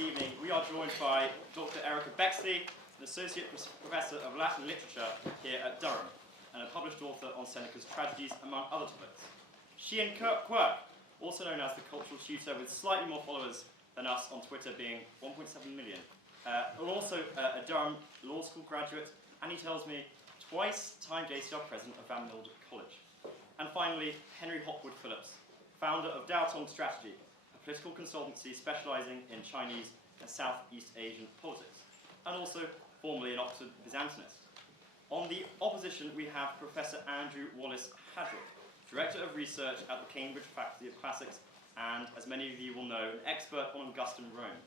evening, we are joined by Dr. Erica Bexley, an Associate Professor of Latin Literature here at Durham, and a published author on Seneca's tragedies, among other topics. Sheehan Quirke, also known as the cultural tutor with slightly more followers than us on Twitter, being 1.7 million. Also a Durham Law School graduate, and he tells me twice timed JCR president of Van Milde College. And finally, Henry Hopwood-Phillips, founder of Daotong Strategy, a political consultancy specialising in Chinese and Southeast Asian politics, and also formerly an Oxford Byzantinist. On the opposition, we have Professor Andrew Wallace-Handrill, Director of Research at the Cambridge Faculty of Classics, and, as many of you will know, an expert on Augustan Rome.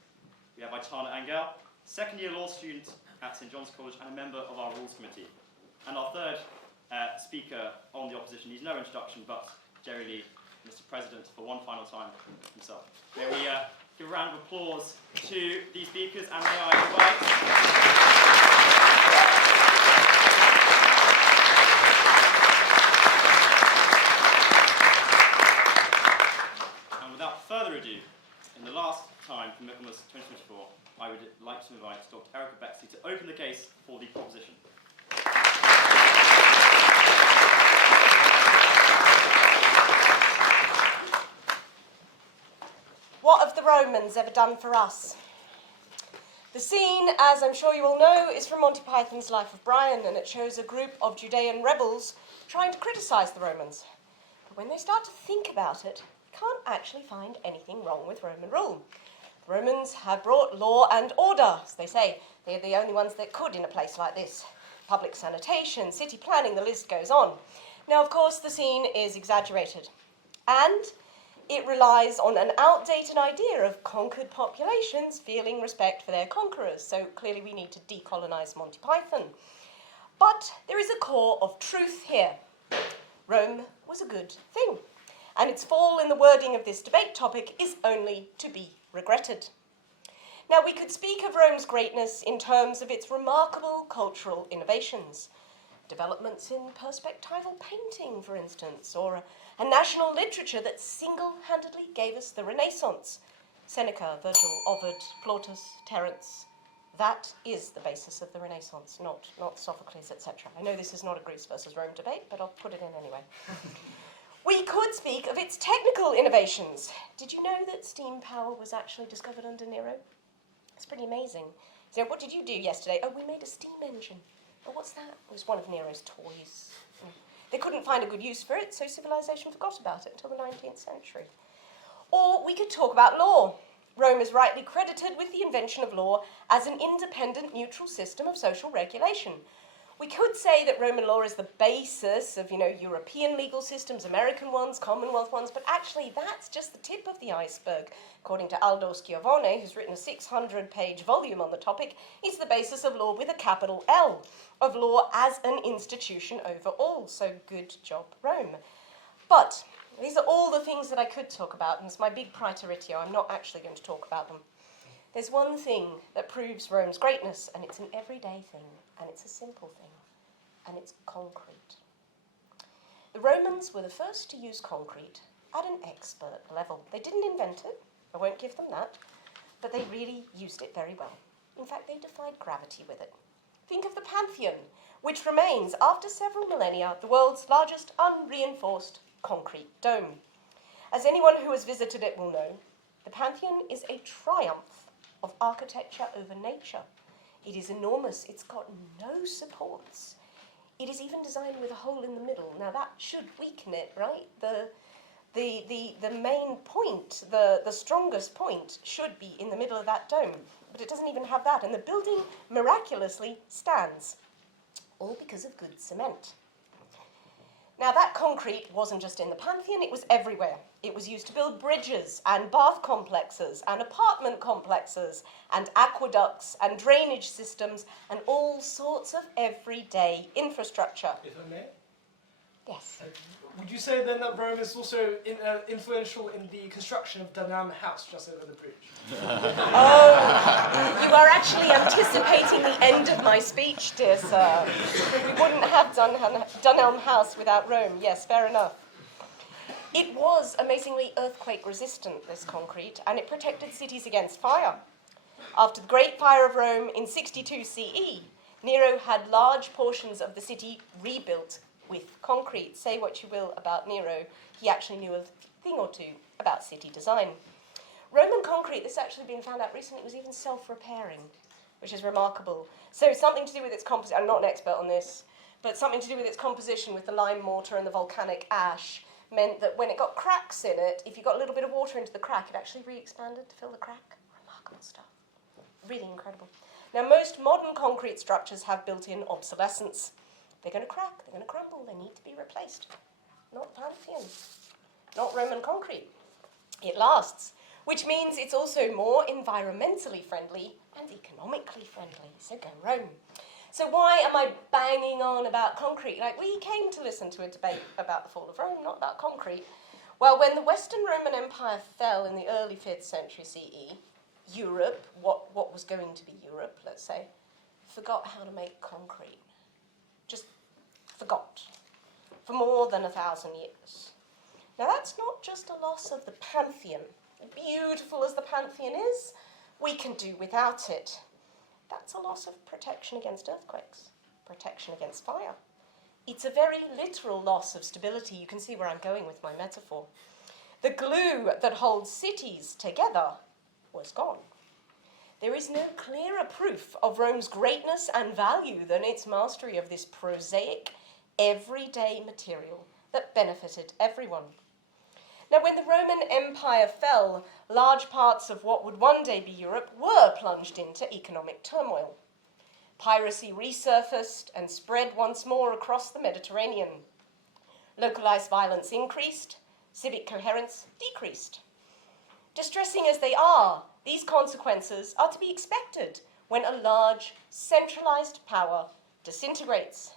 We have Aytana Anghel, second-year law student at St John's College and a member of our Rules Committee. And our third speaker on the opposition needs no introduction, but Jerry Lee, Mr. President, for one final time himself. May we give a round of applause to these speakers, and may I invite... And without further ado, in the last time for Michaelmas 2024, I would like to invite Dr. Erica Bexley to open the case for the proposition. What have the Romans ever done for us? The scene, as I'm sure you all know, is from Monty Python's Life of Brian, and it shows a group of Judean rebels trying to criticise the Romans. But when they start to think about it, they can't actually find anything wrong with Roman rule. The Romans have brought law and order, as they say. They're the only ones that could in a place like this. Public sanitation, city planning, the list goes on. Now, of course, the scene is exaggerated, and it relies on an outdated idea of conquered populations feeling respect for their conquerors, so clearly we need to decolonise Monty Python. But there is a core of truth here. Rome was a good thing, and its fall in the wording of this debate topic is only to be regretted. Now, we could speak of Rome's greatness in terms of its remarkable cultural innovations. Developments in perspectival painting, for instance, or a national literature that single-handedly gave us the Renaissance. Seneca, Virgil, Ovid, Plautus, Terence. That is the basis of the Renaissance, not Sophocles, etc. I know this is not a Greece versus Rome debate, but I'll put it in anyway. We could speak of its technical innovations. Did you know that steam power was actually discovered under Nero? It's pretty amazing. So what did you do yesterday? Oh, we made a steam engine. Oh, what's that? It was one of Nero's toys. They couldn't find a good use for it, so civilization forgot about it until the 19th century. Or we could talk about law. Rome is rightly credited with the invention of law as an independent, neutral system of social regulation. We could say that Roman law is the basis of, European legal systems, American ones, Commonwealth ones, but actually that's just the tip of the iceberg. According to Aldo Schiavone, who's written a 600-page volume on the topic, it's the basis of law with a capital L, of law as an institution overall. So good job, Rome. But these are all the things that I could talk about, and it's my big praeteritio. I'm not actually going to talk about them. There's one thing that proves Rome's greatness, and it's an everyday thing, and it's a simple thing, and it's concrete. The Romans were the first to use concrete at an expert level. They didn't invent it, I won't give them that, but they really used it very well. In fact, they defied gravity with it. Think of the Pantheon, which remains, after several millennia, the world's largest unreinforced concrete dome. As anyone who has visited it will know, the Pantheon is a triumph of architecture over nature. It is enormous. It's got no supports. It is even designed with a hole in the middle. Now that should weaken it, right? The main point, the strongest point should be in the middle of that dome, but it doesn't even have that. And the building miraculously stands, all because of good cement. Now, that concrete wasn't just in the Pantheon, it was everywhere. It was used to build bridges and bath complexes and apartment complexes and aqueducts and drainage systems and all sorts of everyday infrastructure. If I may? Yes. Would you say then that Rome is also influential in the construction of Durham House just over the bridge? Oh, you are actually anticipating the end of my speech, dear sir. We wouldn't have Durham House without Rome. Yes, fair enough. It was amazingly earthquake resistant, this concrete, and it protected cities against fire. After the Great Fire of Rome in 62 CE, Nero had large portions of the city rebuilt with concrete. Say what you will about Nero, he actually knew a thing or two about city design. Roman concrete, this has actually been found out recently, was even self-repairing, which is remarkable. So something to do with its composition, I'm not an expert on this, but something to do with its composition with the lime mortar and the volcanic ash meant that when it got cracks in it, if you got a little bit of water into the crack, it actually re-expanded to fill the crack. Remarkable stuff. Really incredible. Now, most modern concrete structures have built-in obsolescence. They're going to crack, they're going to crumble, they need to be replaced. Not Pantheon, not Roman concrete. It lasts, which means it's also more environmentally friendly and economically friendly. So go Rome. So why am I banging on about concrete? Like, we came to listen to a debate about the fall of Rome, not about concrete. Well, when the Western Roman Empire fell in the early 5th century CE, Europe, what was going to be Europe, let's say, forgot how to make concrete. Just forgot. For more than 1,000 years. Now, that's not just a loss of the Pantheon. Beautiful as the Pantheon is, we can do without it. That's a loss of protection against earthquakes, protection against fire. It's a very literal loss of stability. You can see where I'm going with my metaphor. The glue that holds cities together was gone. There is no clearer proof of Rome's greatness and value than its mastery of this prosaic, everyday material that benefited everyone. Now, when the Roman Empire fell, large parts of what would one day be Europe were plunged into economic turmoil. Piracy resurfaced and spread once more across the Mediterranean. Localized violence increased, civic coherence decreased. Distressing as they are, these consequences are to be expected when a large, centralized power disintegrates.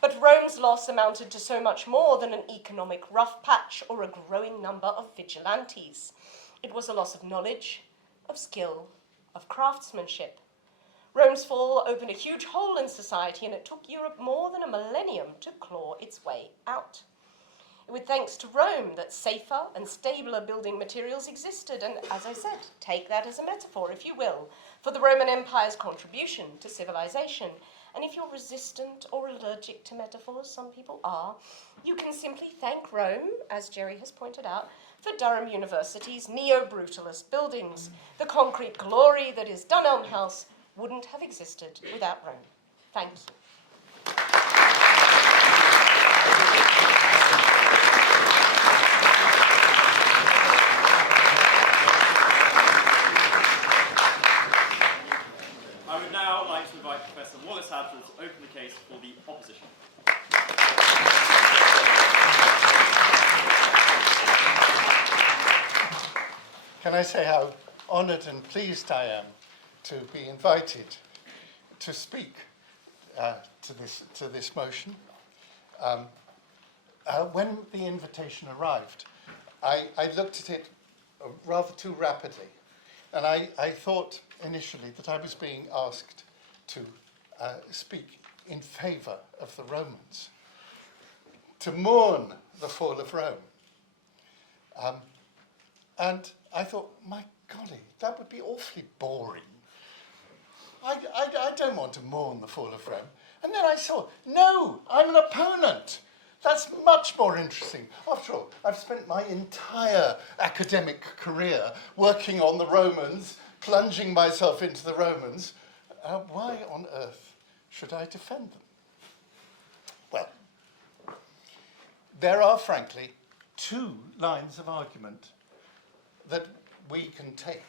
But Rome's loss amounted to so much more than an economic rough patch or a growing number of vigilantes. It was a loss of knowledge, of skill, of craftsmanship. Rome's fall opened a huge hole in society, and it took Europe more than a millennium to claw its way out. It was thanks to Rome that safer and stabler building materials existed, and as I said, take that as a metaphor, if you will, for the Roman Empire's contribution to civilization. And if you're resistant or allergic to metaphors, some people are, you can simply thank Rome, as Jerry has pointed out, for Durham University's neo-brutalist buildings. The concrete glory that is Dunelm House wouldn't have existed without Rome. Thank you. I would now like to invite Professor Wallace-Handrill to open the case for the opposition. Can I say how honoured and pleased I am to be invited to speak to this motion? When the invitation arrived, I looked at it rather too rapidly, and I thought initially that I was being asked to speak in favour of the Romans, to mourn the fall of Rome. And I thought, my golly, that would be awfully boring. I don't want to mourn the fall of Rome. And then I saw, no, I'm an opponent. That's much more interesting. After all, I've spent my entire academic career working on the Romans, plunging myself into the Romans. Why on earth should I defend them? Well, there are, frankly, two lines of argument that we can take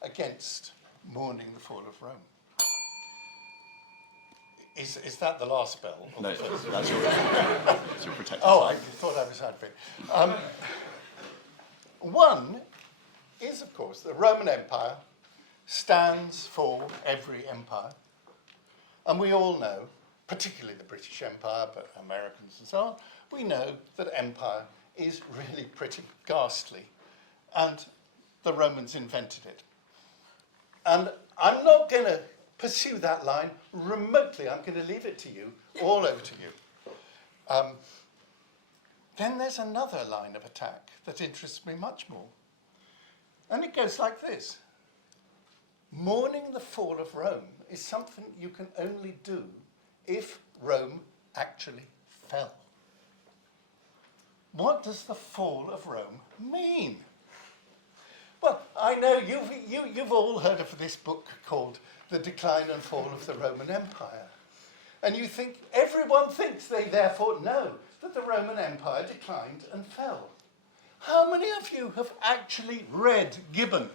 against mourning the fall of Rome. Is that the last bell? No, that's your protector. Oh, I thought I was out of it. One is, of course, the Roman Empire stands for every empire. And we all know, particularly the British Empire, but Americans and so on, we know that empire is really pretty ghastly. And the Romans invented it. And I'm not going to pursue that line remotely. I'm going to leave it to you, all over to you. Then there's another line of attack that interests me much more. And it goes like this. mourning the fall of Rome is something you can only do if Rome actually fell. What does the fall of Rome mean? Well, I know you've all heard of this book called The Decline and Fall of the Roman Empire. And you think, everyone thinks they therefore know that the Roman Empire declined and fell. How many of you have actually read Gibbon?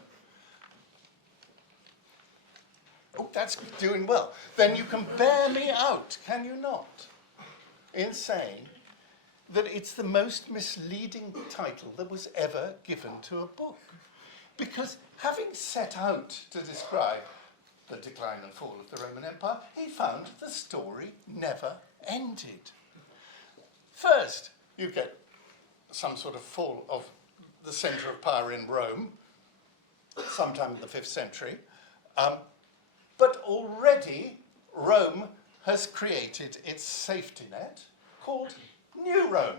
Oh, that's doing well. Then you can bear me out, can you not, in saying that it's the most misleading title that was ever given to a book. Because having set out to describe the decline and fall of the Roman Empire, he found the story never ended. First, you get some sort of fall of the centre of power in Rome, sometime in the 5th century. But already Rome has created its safety net called New Rome.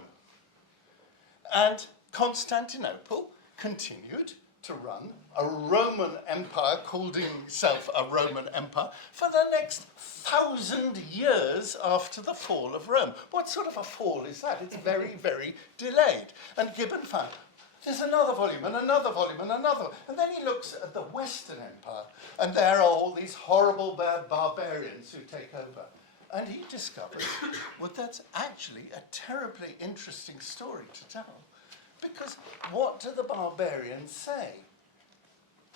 And Constantinople continued to run a Roman empire, calling itself a Roman empire, for the next 1,000 years after the fall of Rome. What sort of a fall is that? It's very, very delayed. And Gibbon found there's another volume and another volume and another. And then he looks at the Western Empire, and there are all these horrible barbarians who take over. And he discovers, well, that's actually a terribly interesting story to tell. Because what do the barbarians say?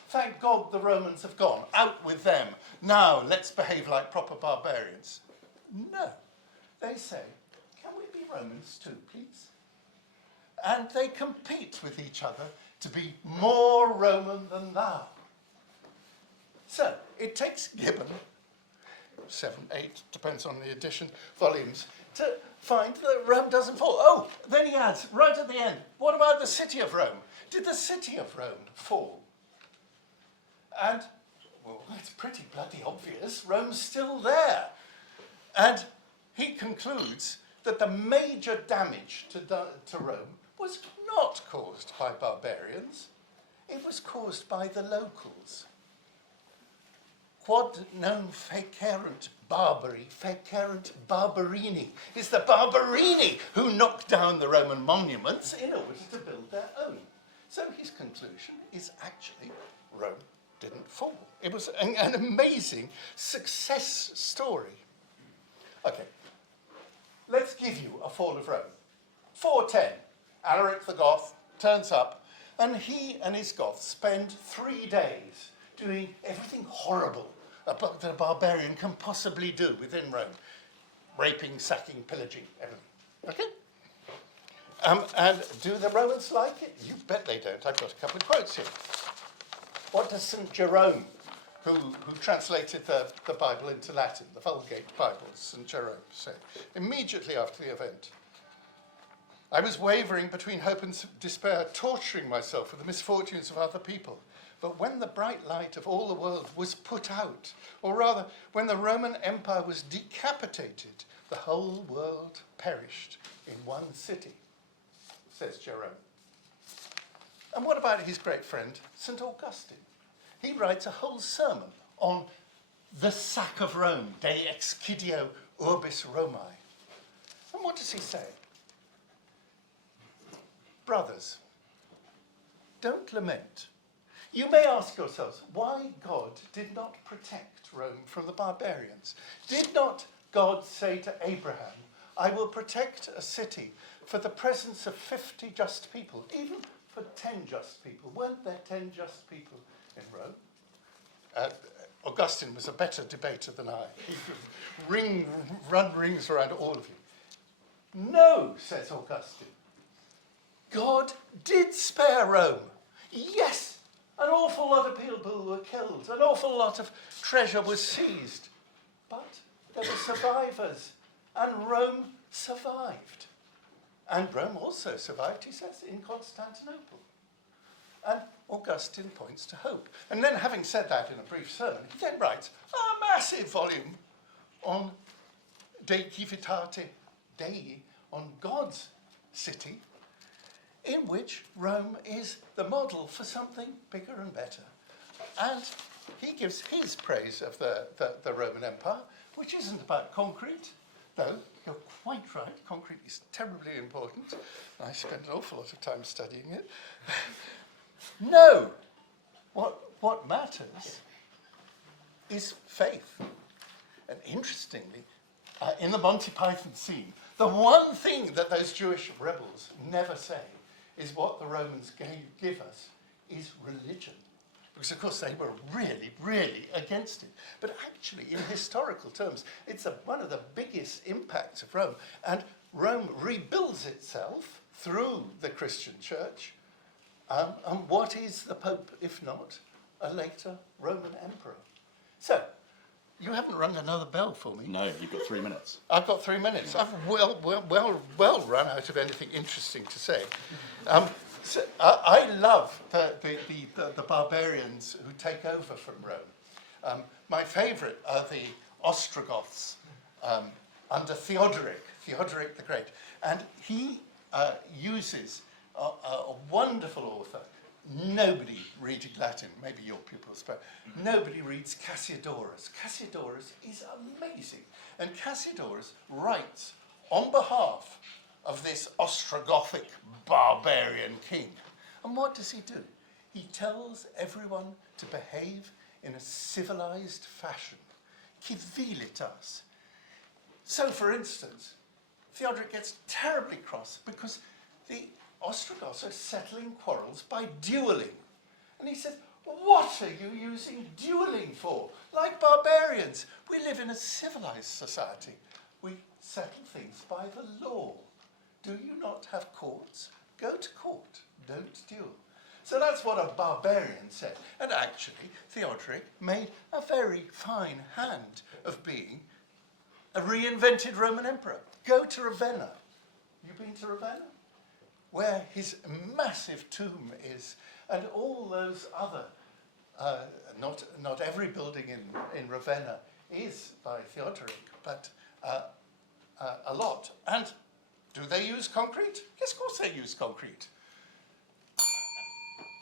Thank God the Romans have gone. Out with them. Now let's behave like proper barbarians. No. They say, can we be Romans too, please? And they compete with each other to be more Roman than thou. So it takes Gibbon 7, 8, depends on the edition, volumes, to find that Rome doesn't fall. Oh, then he adds, right at the end, what about the city of Rome? Did the city of Rome fall? And, well, it's pretty bloody obvious. Rome's still there. And he concludes that the major damage to Rome was not caused by barbarians. It was caused by the locals. Quod non fecerunt barbari, fecerunt barbarini. It's the Barbarini who knocked down the Roman monuments in order to build their own. So his conclusion is actually Rome didn't fall. It was an amazing success story. Okay, let's give you a fall of Rome. 410, Alaric the Goth turns up, and he and his Goths spend 3 days doing everything horrible that a barbarian can possibly do within Rome. Raping, sacking, pillaging, everything. Okay? And do the Romans like it? You bet they don't. I've got a couple of quotes here. What does St. Jerome, who translated the Bible into Latin, the Vulgate Bible, St. Jerome, say? Immediately after the event, I was wavering between hope and despair, torturing myself with the misfortunes of other people. But when the bright light of all the world was put out, or rather, when the Roman Empire was decapitated, the whole world perished in one city, says Jerome. And what about his great friend, St. Augustine? He writes a whole sermon on the sack of Rome, De Excidio Urbis Romae. And what does he say? Brothers, don't lament. You may ask yourselves why God did not protect Rome from the barbarians. Did not God say to Abraham, I will protect a city for the presence of 50 just people, even for 10 just people? Weren't there 10 just people in Rome? Augustine was a better debater than I. He could run rings around all of you. No, says Augustine. God did spare Rome. Yes, an awful lot of people were killed. An awful lot of treasure was seized. But there were survivors, and Rome survived. And Rome also survived, he says, in Constantinople. And Augustine points to hope. And then, having said that in a brief sermon, he then writes a massive volume on De Civitate Dei, on God's city, in which Rome is the model for something bigger and better. And he gives his praise of the Roman Empire, which isn't about concrete, though you're quite right, concrete is terribly important. I spent an awful lot of time studying it. No, what matters is faith. And interestingly, in the Monty Python scene, the one thing that those Jewish rebels never say is what the Romans give us is religion. Because, of course, they were really, really against it. But actually, in historical terms, it's one of the biggest impacts of Rome. And Rome rebuilds itself through the Christian church. And what is the Pope, if not a later Roman emperor? So, you haven't rung another bell for me. No, you've got 3 minutes. I've got 3 minutes. I've well run out of anything interesting to say. So I love the barbarians who take over from Rome. My favourite are the Ostrogoths under Theodoric the Great. And he uses a wonderful author. Nobody reading Latin, maybe your pupils, but nobody reads Cassiodorus. Cassiodorus is amazing. And Cassiodorus writes on behalf of this Ostrogothic barbarian king. And what does he do? He tells everyone to behave in a civilized fashion. Civilitas. So, for instance, Theodoric gets terribly cross because the Ostrogoths are settling quarrels by duelling. And he says, what are you using duelling for? Like barbarians. We live in a civilized society. We settle things by the law. Do you not have courts? Go to court. Don't duel. So that's what a barbarian said. And actually, Theodoric made a very fine hand of being a reinvented Roman emperor. Go to Ravenna. You been to Ravenna? Where his massive tomb is, and all those other, not every building in Ravenna is by Theodoric, but a lot. And do they use concrete? Yes, of course they use concrete.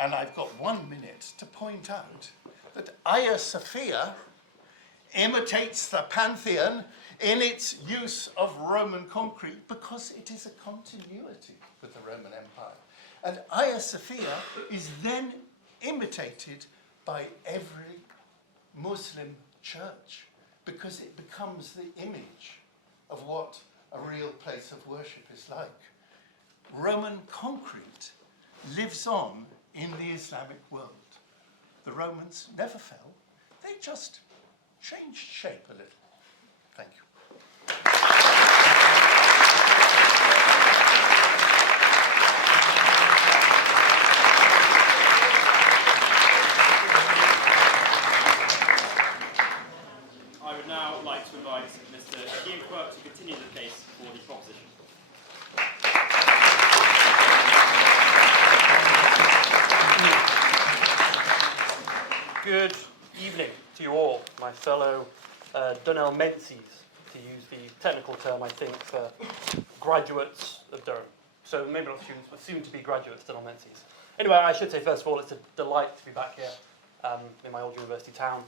And I've got 1 minute to point out that Hagia Sophia imitates the Pantheon in its use of Roman concrete because it is a continuity with the Roman Empire. And Hagia Sophia is then imitated by every Muslim church because it becomes the image of what a real place of worship is like. Roman concrete lives on in the Islamic world. The Romans never fell, they just changed shape a little. Thank you. I would now like to invite Mr. Sheehan Quirke to continue the case for the proposition. Good evening to you all, my fellow Dunelmenses, to use the technical term, I think, for graduates of Durham. So maybe not students, but soon to be graduates, Dunelmenses. Anyway, I should say, first of all, it's a delight to be back here in my old university town.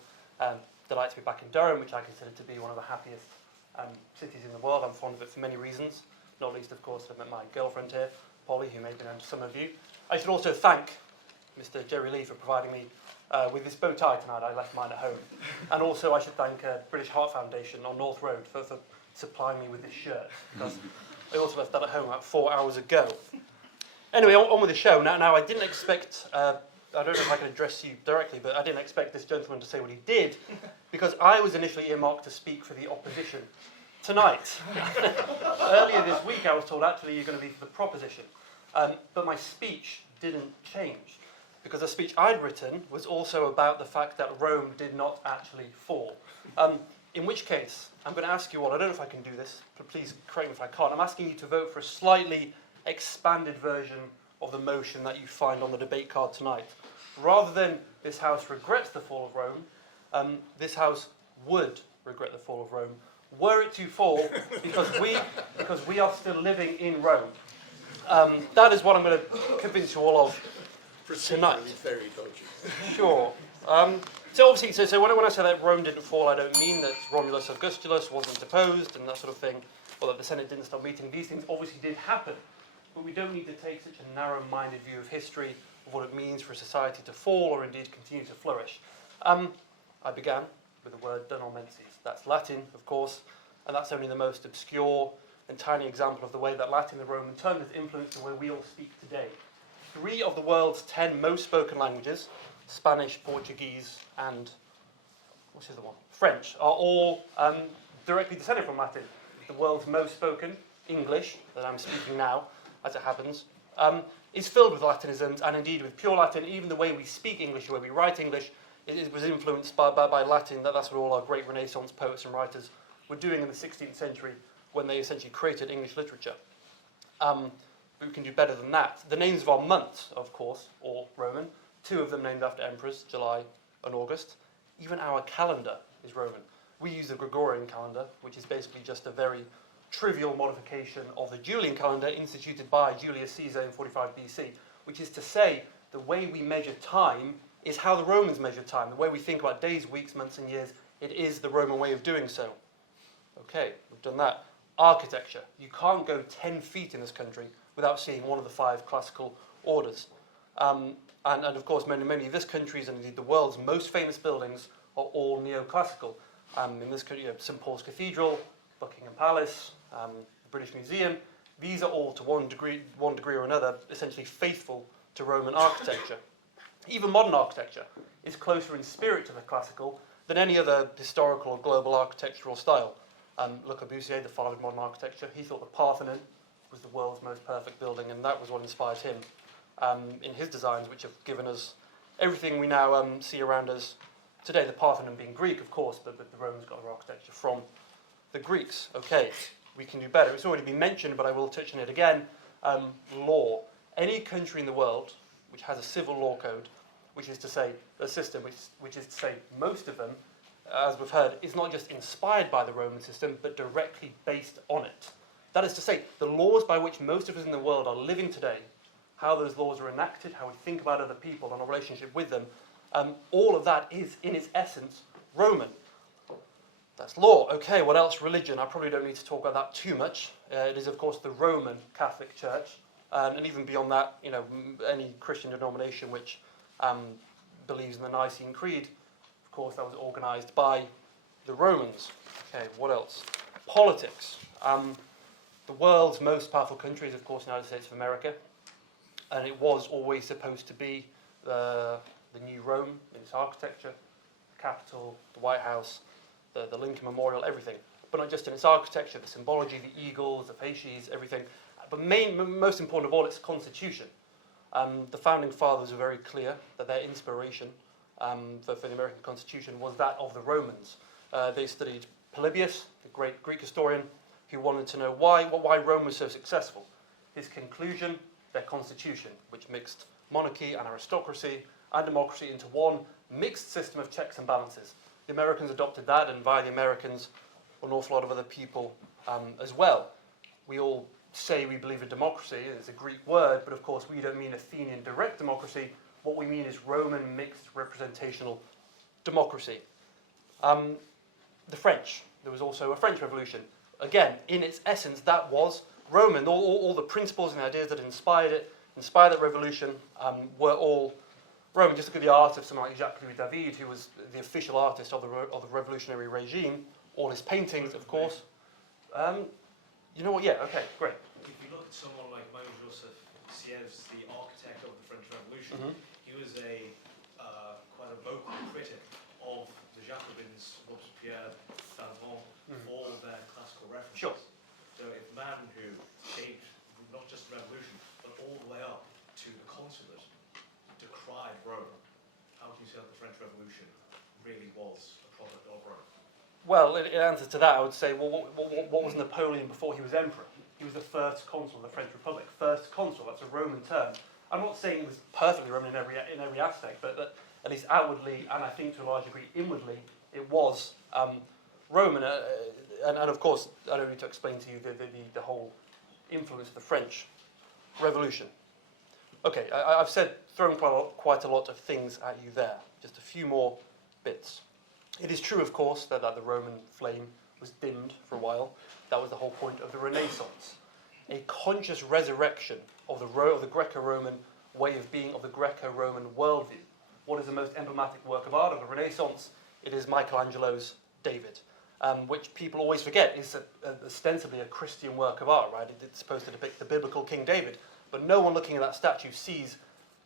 Delight to be back in Durham, which I consider to be one of the happiest cities in the world. I'm fond of it for many reasons, not least, of course, I met my girlfriend here, Polly, who may be known to some of you. I should also thank Mr. Jerry Lee for providing me with this bow tie tonight. I left mine at home. And also I should thank British Heart Foundation on North Road for supplying me with this shirt, because I also left that at home about 4 hours ago. Anyway, on with the show. Now I didn't expect, I don't know if I can address you directly, but I didn't expect this gentleman to say what he did, because I was initially earmarked to speak for the opposition tonight. Earlier this week I was told, actually, you're going to be for the proposition. But my speech didn't change, because the speech I'd written was also about the fact that Rome did not actually fall. In which case, I'm going to ask you all, I don't know if I can do this, but please correct me if I can't, I'm asking you to vote for a slightly expanded version of the motion that you find on the debate card tonight. Rather than this House regrets the fall of Rome, this House would regret the fall of Rome, were it to fall, because we are still living in Rome. That is what I'm going to convince you all of tonight. Very dodgy. Sure. So obviously, so when I say that Rome didn't fall, I don't mean that Romulus Augustulus wasn't deposed and that sort of thing, or that the Senate didn't stop meeting. These things obviously did happen, but we don't need to take such a narrow-minded view of history, of what it means for a society to fall or indeed continue to flourish. I began with the word Dunalmenses. That's Latin, of course, and that's only the most obscure and tiny example of the way that Latin, the Roman tongue, has influenced the way we all speak today. 3 of the world's 10 most spoken languages, Spanish, Portuguese, and what's the other one? French, are all directly descended from Latin. The world's most spoken, English, that I'm speaking now, as it happens, is filled with Latinisms, and indeed with pure Latin. Even the way we speak English, the way we write English, it was influenced by Latin. That's what all our great Renaissance poets and writers were doing in the 16th century when they essentially created English literature. But we can do better than that. The names of our months, of course, all Roman. 2 of them named after emperors, July and August. Even our calendar is Roman. We use the Gregorian calendar, which is basically just a very trivial modification of the Julian calendar instituted by Julius Caesar in 45 BC, which is to say the way we measure time is how the Romans measured time. The way we think about days, weeks, months and years, it is the Roman way of doing so. Okay, we've done that. Architecture. You can't go 10 feet in this country without seeing one of the 5 classical orders. And of course, many of this country's and indeed the world's most famous buildings are all neoclassical. In this country, St. Paul's Cathedral, Buckingham Palace, the British Museum, these are all to one degree or another essentially faithful to Roman architecture. Even modern architecture is closer in spirit to the classical than any other historical or global architectural style. Le Corbusier, the father of modern architecture, he thought the Parthenon was the world's most perfect building, and that was what inspired him in his designs, which have given us everything we now see around us today. The Parthenon being Greek, of course, but the Romans got their architecture from the Greeks. Okay, we can do better. It's already been mentioned, but I will touch on it again. Law. Any country in the world which has a civil law code, which is to say a system, which is to say most of them, as we've heard, is not just inspired by the Roman system, but directly based on it. That is to say, the laws by which most of us in the world are living today, how those laws are enacted, how we think about other people and our relationship with them, all of that is, in its essence, Roman. That's law. Okay, what else? Religion. I probably don't need to talk about that too much. It is, of course, the Roman Catholic Church. And even beyond that, any Christian denomination which believes in the Nicene Creed, of course, that was organised by the Romans. Okay, what else? Politics. The world's most powerful country is, of course, the United States of America. And it was always supposed to be the new Rome in its architecture, the Capitol, the White House, the Lincoln Memorial, everything. But not just in its architecture, the symbology, the eagles, the fasces, everything. But most important of all, its constitution. The founding fathers were very clear that their inspiration for the American Constitution was that of the Romans. They studied Polybius, the great Greek historian, who wanted to know why Rome was so successful. His conclusion, their constitution, which mixed monarchy and aristocracy and democracy into one mixed system of checks and balances. The Americans adopted that, and via the Americans, an awful lot of other people as well. We all say we believe in democracy, it's a Greek word, but of course we don't mean Athenian direct democracy. What we mean is Roman mixed representational democracy. The French, there was also a French Revolution. Again, in its essence, that was Roman. All the principles and ideas that inspired that revolution, were all Roman. Just look at the art of someone like Jacques Louis David, who was the official artist of the revolutionary regime. All his paintings, of course. You know what? Yeah. Okay. Great. If you look at someone like Joseph Sieyès, the architect of the French Revolution, he was quite a vocal critic of the Jacobins, Robespierre, Danton, for their classical references. Sure. So if a man who shaped not just the revolution, but all the way up to the consulate, decried Rome, how can you say that the French Revolution really was a product of Rome? Well, in answer to that, I would say, well, what was Napoleon before he was emperor? He was the first consul of the French Republic. First consul, that's a Roman term. I'm not saying it was perfectly Roman in every aspect, but that at least outwardly, and I think to a large degree inwardly, it was Roman. And of course, I don't need to explain to you the whole influence of the French Revolution. Okay, I've thrown quite a lot of things at you there. Just a few more bits. It is true, of course, that the Roman flame was dimmed for a while. That was the whole point of the Renaissance. A conscious resurrection of the Greco-Roman way of being, of the Greco-Roman worldview. What is the most emblematic work of art of the Renaissance? It is Michelangelo's David, which people always forget is ostensibly a Christian work of art, right? It's supposed to depict the biblical King David, but no one looking at that statue sees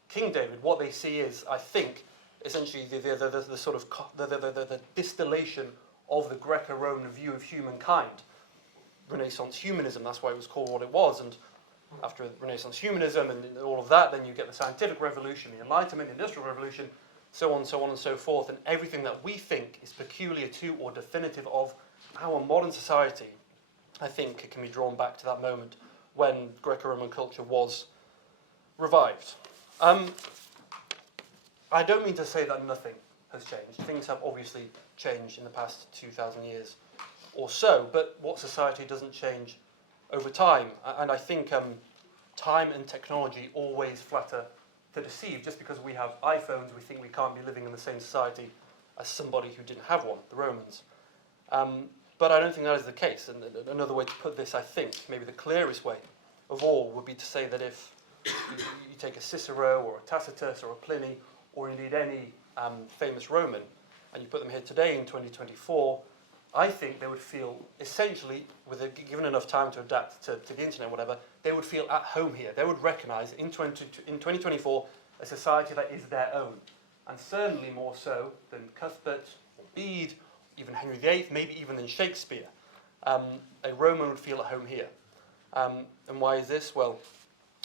King David. What they see is, I think, essentially the sort of the distillation of the Greco-Roman view of humankind. Renaissance humanism, that's why it was called what it was, and after Renaissance humanism and all of that, then you get the scientific revolution, the Enlightenment, the Industrial Revolution, so on and so forth, and everything that we think is peculiar to or definitive of our modern society, I think it can be drawn back to that moment when Greco-Roman culture was revived. I don't mean to say that nothing has changed. Things have obviously changed in the past 2,000 years or so, but what society doesn't change over time? And I think time and technology always flatter to deceive. Just because we have iPhones, we think we can't be living in the same society as somebody who didn't have one, the Romans. But I don't think that is the case. And another way to put this, I think, maybe the clearest way of all, would be to say that if you take a Cicero or a Tacitus or a Pliny, or indeed any famous Roman, and you put them here today in 2024, I think they would feel, essentially, given enough time to adapt to the internet or whatever, they would feel at home here. They would recognise in 2024 a society that is their own. And certainly more so than Cuthbert or Bede, even Henry VIII, maybe even than Shakespeare. A Roman would feel at home here. And why is this? Well,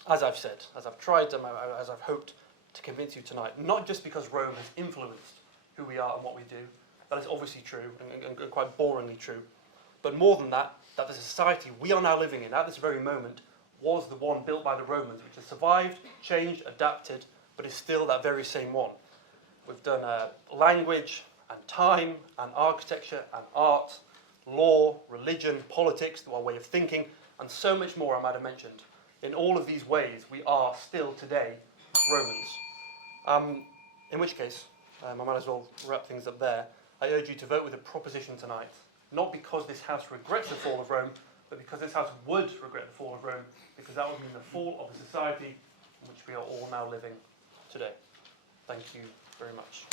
as I've said, as I've tried, as I've hoped to convince you tonight, not just because Rome has influenced who we are and what we do. That is obviously true, and quite boringly true. But more than that, that the society we are now living in at this very moment was the one built by the Romans, which has survived, changed, adapted, but is still that very same one. We've done language and time and architecture and art, law, religion, politics, our way of thinking, and so much more I might have mentioned. In all of these ways, we are still today Romans. In which case, I might as well wrap things up there. I urge you to vote with a proposition tonight, not because this House regrets the fall of Rome, but because this House would regret the fall of Rome, because that would mean the fall of the society in which we are all now living today. Thank you very much.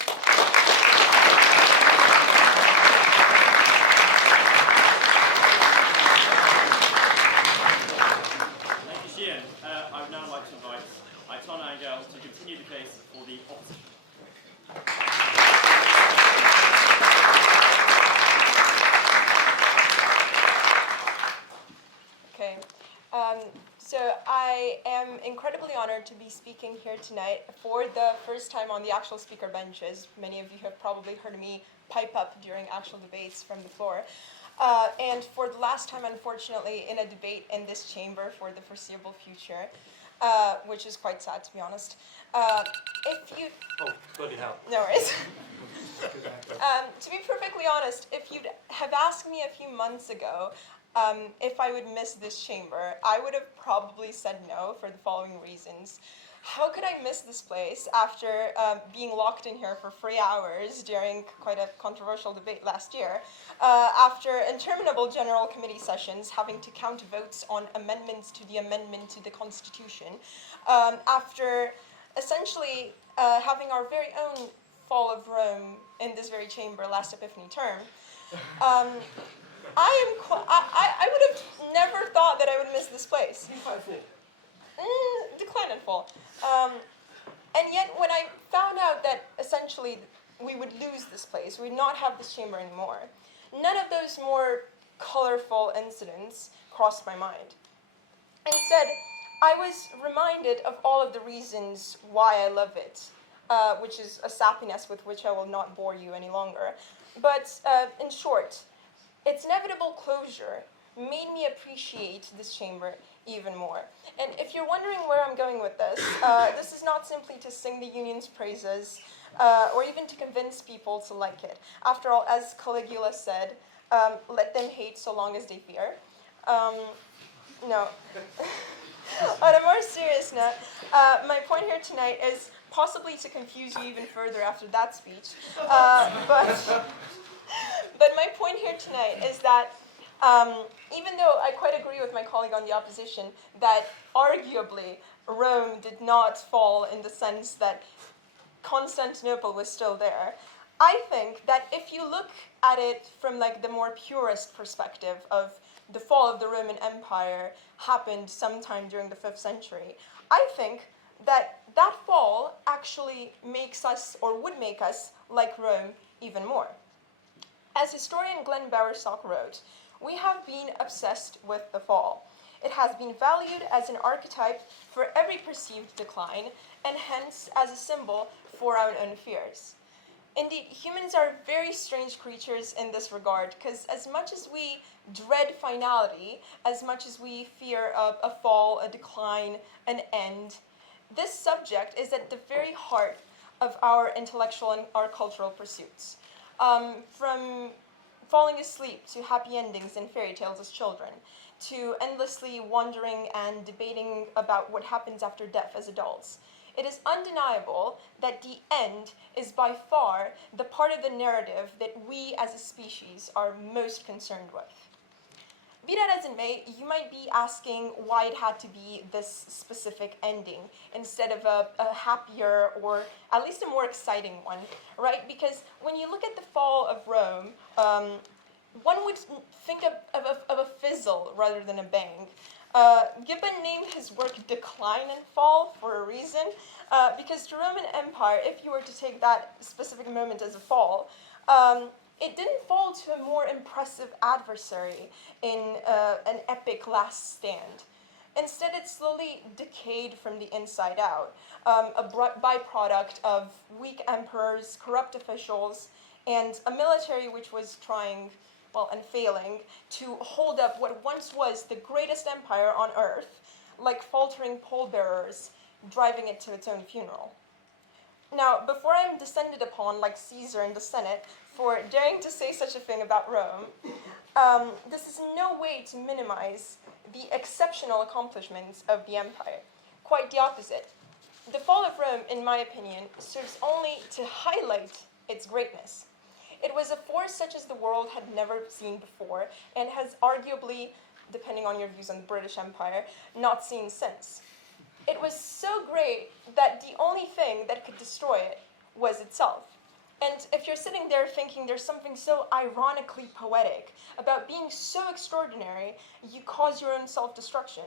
Thank you, Sheehan. I would now like to invite Aytana Anghel to continue the case for the opposition. Okay. So I am incredibly honored to be speaking here tonight for the first time on the actual speaker benches. Many of you have probably heard me pipe up during actual debates from the floor. And for the last time, unfortunately, in a debate in this chamber for the foreseeable future, which is quite sad, to be honest. If you... Oh, bloody hell. No worries. To be perfectly honest, if you'd have asked me a few months ago if I would miss this chamber, I would have probably said no for the following reasons. How could I miss this place after being locked in here for 3 hours during quite a controversial debate last year, after interminable general committee sessions having to count votes on amendments to the amendment to the Constitution, after essentially having our very own fall of Rome in this very chamber last Epiphany term, I would have never thought that I would miss this place. Decline and fall. And yet when I found out that essentially we would lose this place, we would not have this chamber anymore, none of those more colorful incidents crossed my mind. Instead, I was reminded of all of the reasons why I love it, which is a sappiness with which I will not bore you any longer. But in short, its inevitable closure made me appreciate this chamber even more. And if you're wondering where I'm going with this, this is not simply to sing the union's praises or even to convince people to like it. After all, as Caligula said, let them hate so long as they fear. No. On a more serious note, my point here tonight is possibly to confuse you even further after that speech. But my point here tonight is that even though I quite agree with my colleague on the opposition that arguably Rome did not fall in the sense that Constantinople was still there, I think that if you look at it from like the more purist perspective of the fall of the Roman Empire happened sometime during the 5th century, I think that that fall actually makes us, or would make us, like Rome even more. As historian Glenn Bowersock wrote, we have been obsessed with the fall. It has been valued as an archetype for every perceived decline, and hence as a symbol for our own fears. Indeed, humans are very strange creatures in this regard, because as much as we dread finality, as much as we fear a fall, a decline, an end, this subject is at the very heart of our intellectual and our cultural pursuits. From falling asleep to happy endings in fairy tales as children, to endlessly wondering and debating about what happens after death as adults. It is undeniable that the end is by far the part of the narrative that we as a species are most concerned with. Be that as it may, you might be asking why it had to be this specific ending instead of a happier or at least a more exciting one, right? Because when you look at the fall of Rome, one would think of a fizzle rather than a bang. Gibbon named his work Decline and Fall for a reason, because the Roman Empire, if you were to take that specific moment as a fall, it didn't fall to a more impressive adversary in an epic last stand. Instead, it slowly decayed from the inside out, a byproduct of weak emperors, corrupt officials, and a military which was trying, well, and failing, to hold up what once was the greatest empire on earth, like faltering pallbearers, driving it to its own funeral. Now, before I'm descended upon, like Caesar in the Senate, for daring to say such a thing about Rome, this is no way to minimize the exceptional accomplishments of the empire. Quite the opposite. The fall of Rome, in my opinion, serves only to highlight its greatness. It was a force such as the world had never seen before, and has arguably, depending on your views on the British Empire, not seen since. It was so great that the only thing that could destroy it was itself. And if you're sitting there thinking there's something so ironically poetic about being so extraordinary, you cause your own self-destruction,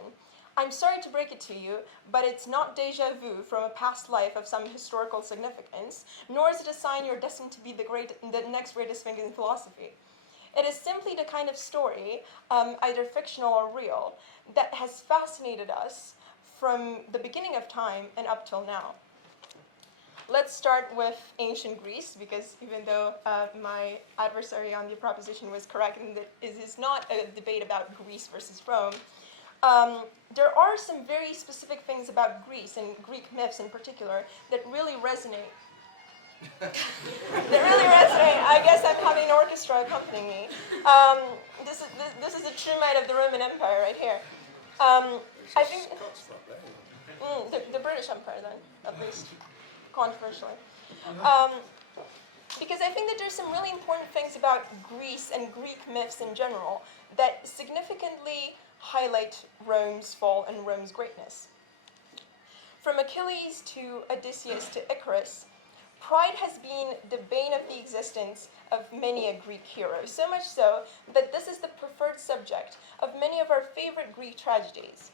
I'm sorry to break it to you, but it's not déjà vu from a past life of some historical significance, nor is it a sign you're destined to be the next greatest thing in philosophy. It is simply the kind of story, either fictional or real, that has fascinated us from the beginning of time and up till now. Let's start with ancient Greece, because even though my adversary on the proposition was correct, and that it is not a debate about Greece versus Rome, there are some very specific things about Greece, and Greek myths in particular, that really resonate. I guess I'm having an orchestra accompanying me. This is a true might of the Roman Empire right here. I think the British Empire, then, at least, controversially. Because I think that there's some really important things about Greece and Greek myths in general that significantly highlight Rome's fall and Rome's greatness. From Achilles to Odysseus to Icarus, pride has been the bane of the existence of many a Greek hero, so much so that this is the preferred subject of many of our favorite Greek tragedies.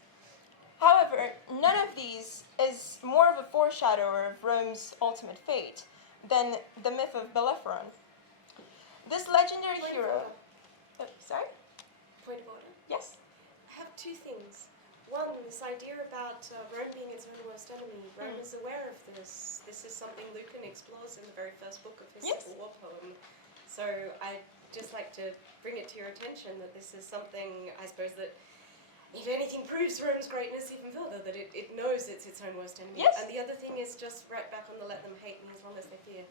However, none of these is more of a foreshadower of Rome's ultimate fate than the myth of Bellerophon. This legendary hero... sorry? Point of order. Yes? I have two things. One, this idea about Rome being its own worst enemy. Rome is aware of this. This is something Lucan explores in the very first book of his Civil War poem. So I'd just like to bring it to your attention that this is something, I suppose, that if anything proves Rome's greatness even further, that it knows it's its own worst enemy. Yes. And the other thing is just right back on the let them hate me as long as they fear.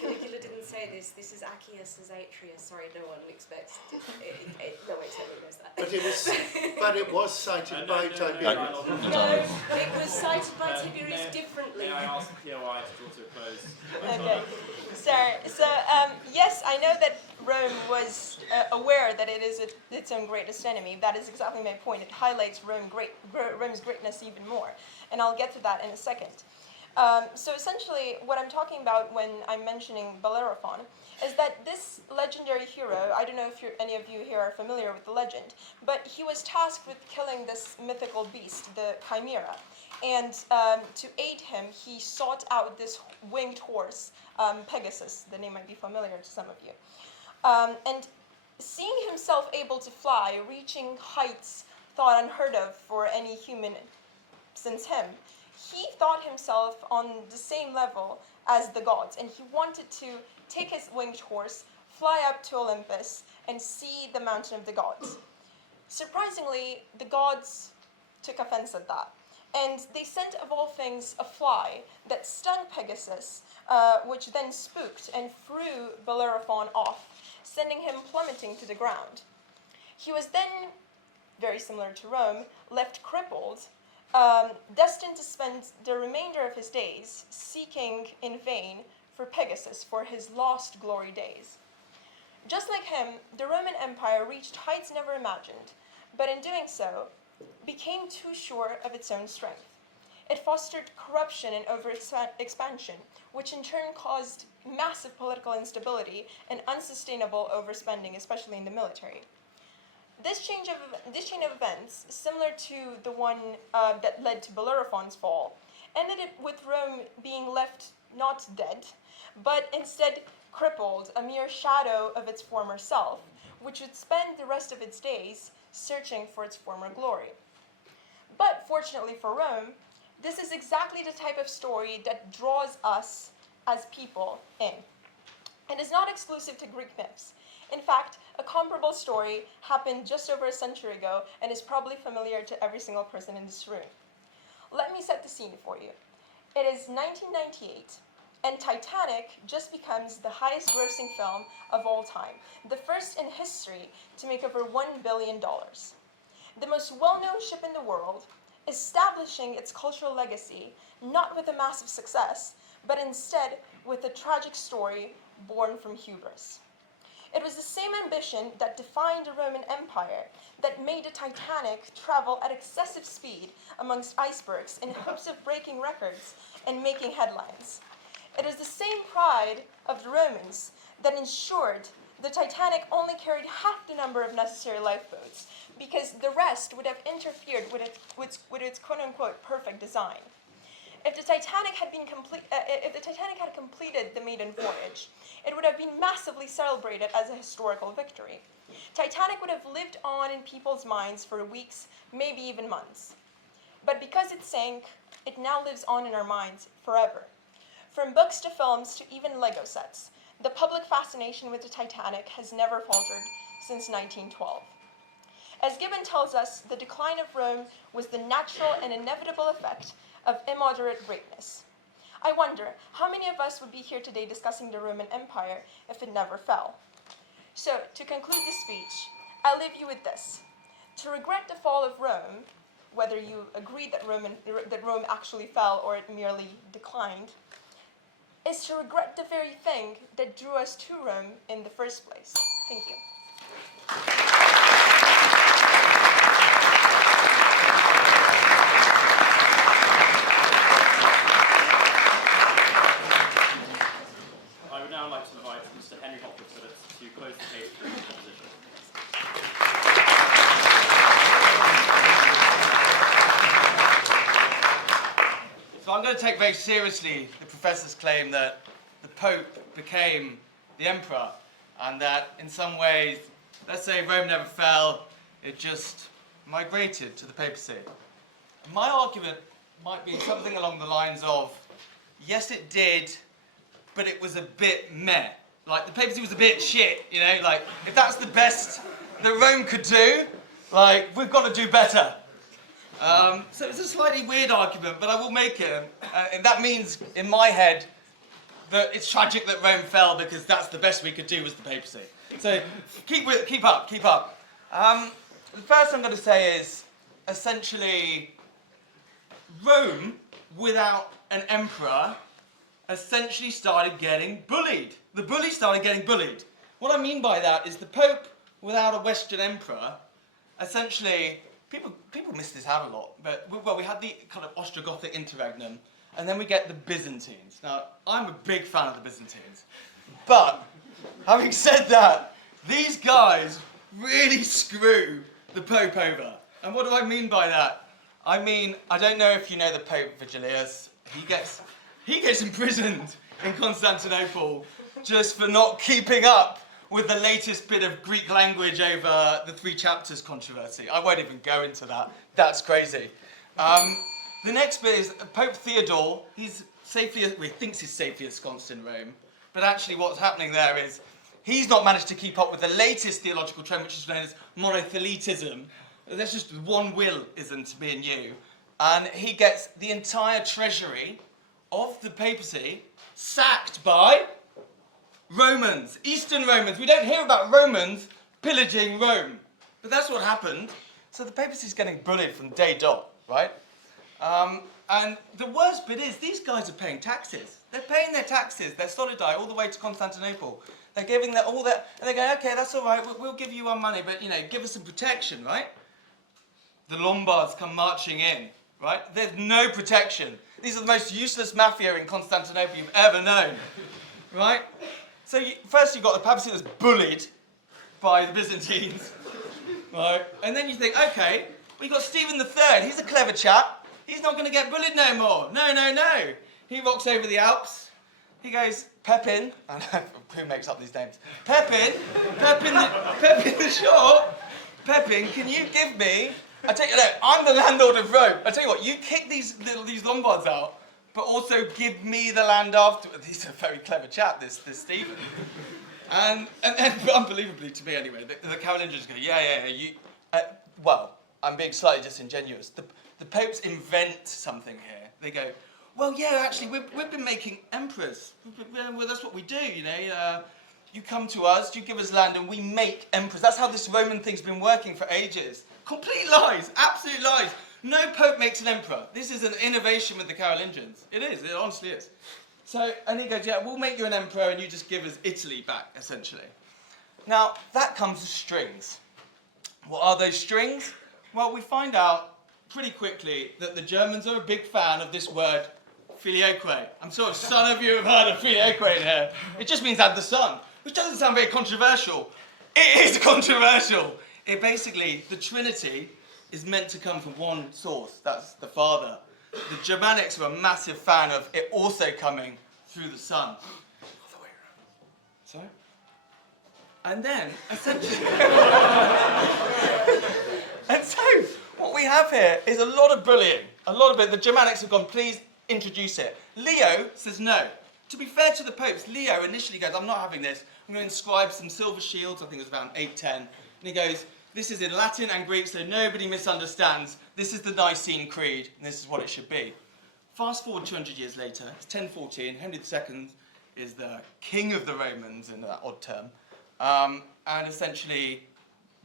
Caligula didn't say this. This is Accius as Atreus. Sorry, no one expects. No one except knows that. But it was cited by Tiberius. No, it was cited by Tiberius differently. May I ask POI to draw to a close? Okay. So yes, I know that Rome was aware that it is its own greatest enemy. That is exactly my point. It highlights Rome's greatness even more. And I'll get to that in a second. So essentially, what I'm talking about when I'm mentioning Bellerophon is that this legendary hero, I don't know if any of you here are familiar with the legend, but he was tasked with killing this mythical beast, the Chimera. And to aid him, he sought out this winged horse, Pegasus. The name might be familiar to some of you. And seeing himself able to fly, reaching heights thought unheard of for any human since him, he thought himself on the same level as the gods, and he wanted to take his winged horse, fly up to Olympus, and see the mountain of the gods. Surprisingly, the gods took offense at that, and they sent, of all things, a fly that stung Pegasus, which then spooked and threw Bellerophon off, sending him plummeting to the ground. He was then, very similar to Rome, left crippled, destined to spend the remainder of his days seeking in vain for Pegasus for his lost glory days. Just like him, the Roman Empire reached heights never imagined, but in doing so, became too sure of its own strength. It fostered corruption and over-expansion, which in turn caused massive political instability and unsustainable overspending, especially in the military. This chain of events, similar to the one that led to Bellerophon's fall, ended with Rome being left not dead, but instead crippled, a mere shadow of its former self, which would spend the rest of its days searching for its former glory. But fortunately for Rome, this is exactly the type of story that draws us as people in. It is not exclusive to Greek myths. In fact, a comparable story happened just over a century ago and is probably familiar to every single person in this room. Let me set the scene for you. It is 1998, and Titanic just becomes the highest grossing film of all time, the first in history to make over $1 billion. The most well-known ship in the world, establishing its cultural legacy not with a massive success, but instead with a tragic story born from hubris. It was the same ambition that defined the Roman Empire that made the Titanic travel at excessive speed amongst icebergs in hopes of breaking records and making headlines. It is the same pride of the Romans that ensured the Titanic only carried half the number of necessary lifeboats, because the rest would have interfered with its quote-unquote perfect design. If the Titanic had completed the maiden voyage, it would have been massively celebrated as a historical victory. Titanic would have lived on in people's minds for weeks, maybe even months. But because it sank, it now lives on in our minds forever. From books to films to even Lego sets, the public fascination with the Titanic has never faltered since 1912. As Gibbon tells us, the decline of Rome was the natural and inevitable effect of immoderate greatness. I wonder, how many of us would be here today discussing the Roman Empire if it never fell? So, to conclude this speech, I'll leave you with this. To regret the fall of Rome, whether you agree that Rome actually fell or it merely declined, is to regret the very thing that drew us to Rome in the first place. Thank you. I would now like to invite Mr. Henry Hopwood-Phillips to close the page for his proposition. So I'm going to take very seriously the professor's claim that the Pope became the emperor, and that in some ways, let's say Rome never fell, it just migrated to the papacy. My argument might be something along the lines of, yes it did, but it was a bit meh. Like, the papacy was a bit shit, you know, like, if that's the best that Rome could do, like, we've got to do better. So it's a slightly weird argument, but I will make it. And that means, in my head, that it's tragic that Rome fell because that's the best we could do was the papacy. So keep up. The first I'm going to say is essentially Rome without an emperor essentially started getting bullied. The bullies started getting bullied. What I mean by that is the Pope without a Western emperor, essentially, people miss this out a lot, but we had the kind of Ostrogothic interregnum, and then we get the Byzantines. Now, I'm a big fan of the Byzantines, but having said that, these guys really screw the Pope over. And what do I mean by that? I mean, I don't know if you know the Pope Vigilius. He gets imprisoned in Constantinople just for not keeping up with the latest bit of Greek language over the 3 chapters controversy. I won't even go into that. That's crazy. The next bit is Pope Theodore. He thinks he's safely ensconced in Rome, but actually what's happening there is he's not managed to keep up with the latest theological trend, which is known as monothelitism. There's just one will-ism to me and you, and he gets the entire treasury of the papacy sacked by Romans, Eastern Romans. We don't hear about Romans pillaging Rome, but that's what happened. So the papacy's getting bullied from day dot, right? And the worst bit is these guys are paying taxes. They're paying their taxes, their solidi, all the way to Constantinople. They're giving all that, and they go, okay, that's all right, we'll give you our money, but, give us some protection, right? The Lombards come marching in, right? There's no protection. These are the most useless mafia in Constantinople you've ever known, right? So first you've got the papacy that's bullied by the Byzantines, right? And then you think, okay, we've got Stephen III. He's a clever chap. He's not going to get bullied no more. No. He rocks over the Alps. He goes, Pepin. Who makes up these names? Pepin the Short. Pepin, can you give me? I tell you, no, I'm the landlord of Rome. I tell you what, you kick these Lombards out, but also give me the land afterwards. He's a very clever chap, this Stephen. And unbelievably to me anyway, the Carolingians go, well, I'm being slightly disingenuous. The popes invent something here. They go, well, yeah, actually, we've been making emperors. Well, that's what we do, You come to us, you give us land, and we make emperors. That's how this Roman thing's been working for ages. Complete lies, absolute lies. No pope makes an emperor. This is an innovation with the Carolingians. It is, it honestly is. So, and he goes, yeah, we'll make you an emperor and you just give us Italy back, essentially. Now, that comes with strings. What are those strings? Well, we find out pretty quickly that the Germans are a big fan of this word, filioque. I'm sure some of you have heard of filioque in here. It just means add the son, which doesn't sound very controversial. It is controversial. It basically, the Trinity is meant to come from one source, that's the Father. The Germanics are a massive fan of it also coming through the Son. All the way around. Sorry? And then, essentially... and so, what we have here is a lot of bullying. A lot of it. The Germanics have gone, please introduce it. Leo says no. To be fair to the popes, Leo initially goes, I'm not having this. I'm going to inscribe some silver shields, I think it was around 810. And he goes, this is in Latin and Greek, so nobody misunderstands. This is the Nicene Creed, and this is what it should be. Fast forward 200 years later, it's 1014. Henry II is the king of the Romans, in that odd term. And essentially,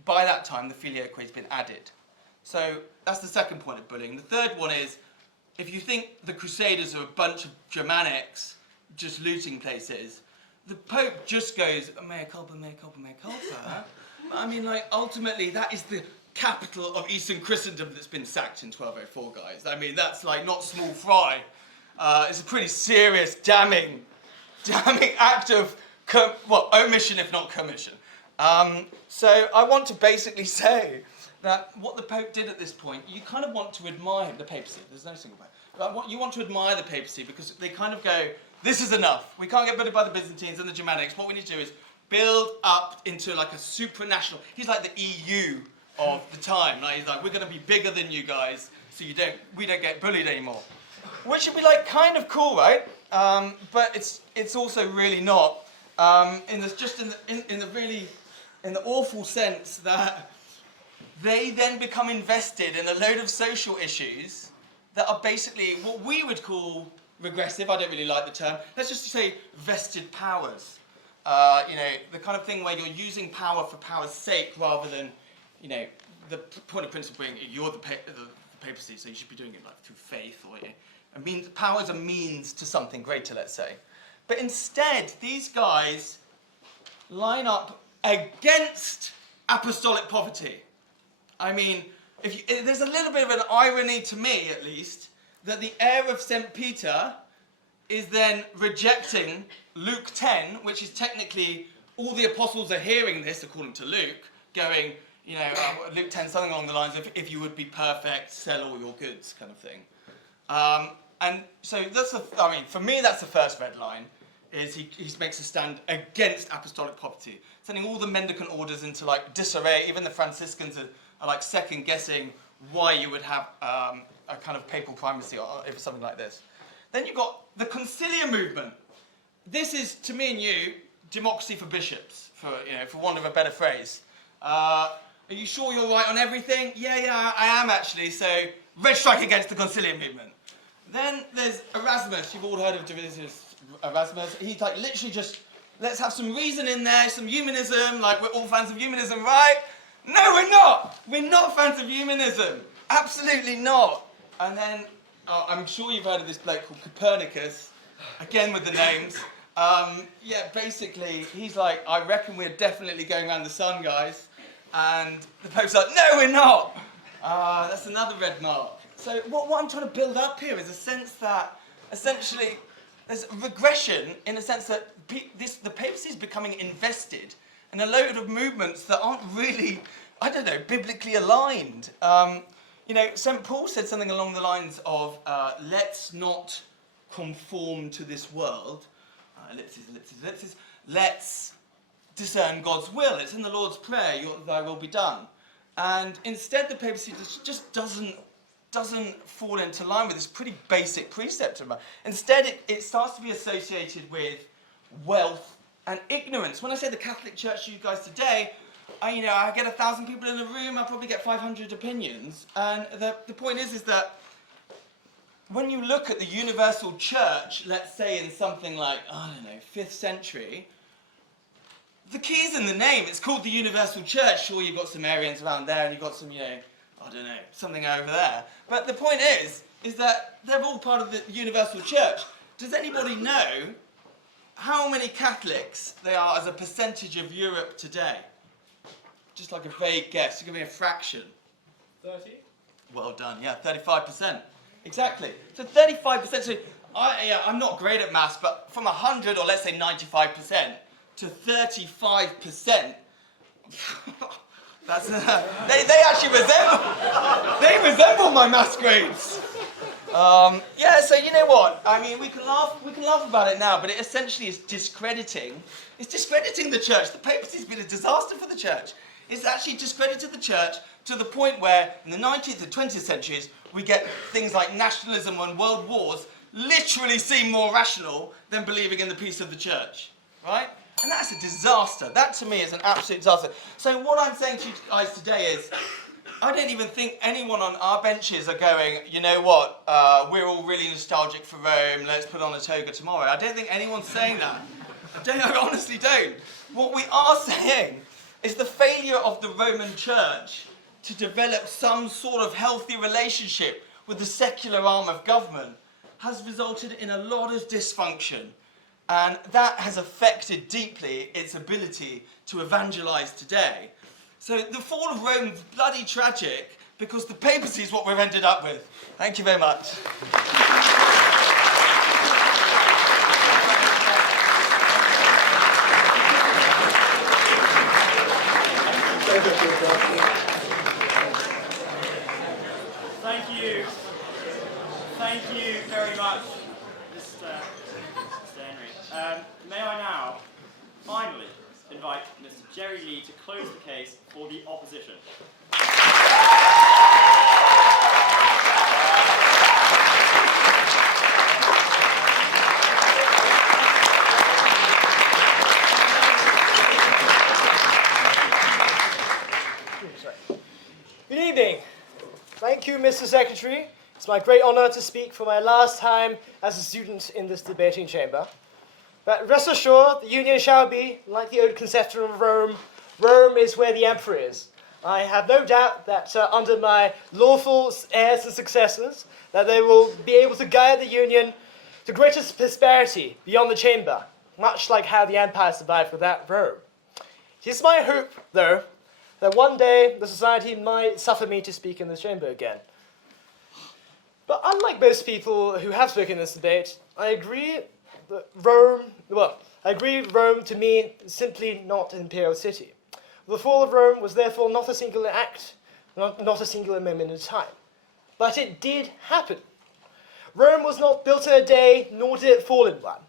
by that time, the filioque has been added. So that's the second point of bullying. The third one is, if you think the Crusaders are a bunch of Germanics just looting places, the Pope just goes, mea culpa, mea culpa, mea culpa. I mean, ultimately, that is the capital of Eastern Christendom that's been sacked in 1204, guys. I mean, that's, not small fry. It's a pretty serious, damning act of, omission if not commission. So I want to basically say that what the Pope did at this point, you kind of want to admire the papacy. There's no single way. But you want to admire the papacy because they kind of go, this is enough. We can't get bullied by the Byzantines and the Germanics. What we need to do is build up into a supranational. He's like the EU of the time. He's like, we're going to be bigger than you guys, so we don't get bullied anymore. Which would be kind of cool, right? But it's also really not. In the awful sense that they then become invested in a load of social issues that are basically what we would call regressive. I don't really like the term. Let's just say vested powers. The kind of thing where you're using power for power's sake rather than, the point of principle being you're the papacy, so you should be doing it like through faith or power is a means to something greater, let's say. But instead, these guys line up against apostolic poverty. I mean, there's a little bit of an irony to me, at least, that the heir of St. Peter is then rejecting Luke 10, which is technically all the apostles are hearing this, according to Luke, going, Luke 10, something along the lines of, if you would be perfect, sell all your goods, kind of thing. And so for me, that's the first red line, is he makes a stand against apostolic poverty, sending all the mendicant orders into disarray. Even the Franciscans are second guessing why you would have a kind of papal primacy or if something like this. Then you've got the conciliar movement. This is, to me and you, democracy for bishops, for want of a better phrase. Are you sure you're right on everything? Yeah, I am actually. So red strike against the conciliar movement. Then there's Erasmus. You've all heard of Erasmus. He's literally just, let's have some reason in there, some humanism, we're all fans of humanism, right? No, we're not! We're not fans of humanism. Absolutely not. And then, I'm sure you've heard of this bloke called Copernicus, again with the names. Basically, he's I reckon we're definitely going around the sun, guys. And the Pope's no, we're not! That's another red mark. So what I'm trying to build up here is a sense that, essentially, there's a regression in the sense that the papacy is becoming invested in a load of movements that aren't really, biblically aligned. St. Paul said something along the lines of, let's not conform to this world. Ellipses. Let's discern God's will. It's in the Lord's Prayer, thy will be done. And instead the papacy just doesn't fall into line with this pretty basic precept. Instead, it starts to be associated with wealth and ignorance. When I say the Catholic Church to you guys today, I get 1,000 people in a room, I probably get 500 opinions. And the point is that when you look at the universal church, let's say in something 5th century, the key's in the name. It's called the universal church. Sure, you've got some Arians around there, and you've got some, something over there. But the point is that they're all part of the universal church. Does anybody know how many Catholics there are as a percentage of Europe today? Just a vague guess. Give me a fraction. 30? Well done, 35%. Exactly. So 35%. So I'm not great at maths, but from 100, or let's say 95%, to 35%, that's they actually resemble my maths grades. So you know what? We can laugh about it now, but it essentially is discrediting the church. The papacy's been a disaster for the church. It's actually discredited the church to the point where in the 19th and 20th centuries we get things like nationalism and world wars literally seem more rational than believing in the peace of the church, right? And that's a disaster. That to me is an absolute disaster. So what I'm saying to you guys today is, I don't even think anyone on our benches are going, you know what, we're all really nostalgic for Rome, let's put on a toga tomorrow. I don't think anyone's saying that. I honestly don't. What we are saying is the failure of the Roman Church to develop some sort of healthy relationship with the secular arm of government has resulted in a lot of dysfunction. And that has affected deeply its ability to evangelize today. So the fall of Rome is bloody tragic because the papacy is what we've ended up with. Thank you very much. Thank you very much, Mr. Henry. May I now finally invite Mr. Jerry Lee to close the case for the opposition. Good evening. Thank you, Mr. Secretary. It's my great honor to speak for my last time as a student in this debating chamber. But rest assured, the union shall be, like the old conception of Rome, Rome is where the emperor is. I have no doubt that under my lawful heirs and successors, that they will be able to guide the union to greatest prosperity beyond the chamber, much like how the empire survived without Rome. It is my hope, though, that one day the society might suffer me to speak in the chamber again. But unlike most people who have spoken in this debate, I agree that Rome to me is simply not an imperial city. The fall of Rome was therefore not a singular act, not a singular moment in time. But it did happen. Rome was not built in a day, nor did it fall in one.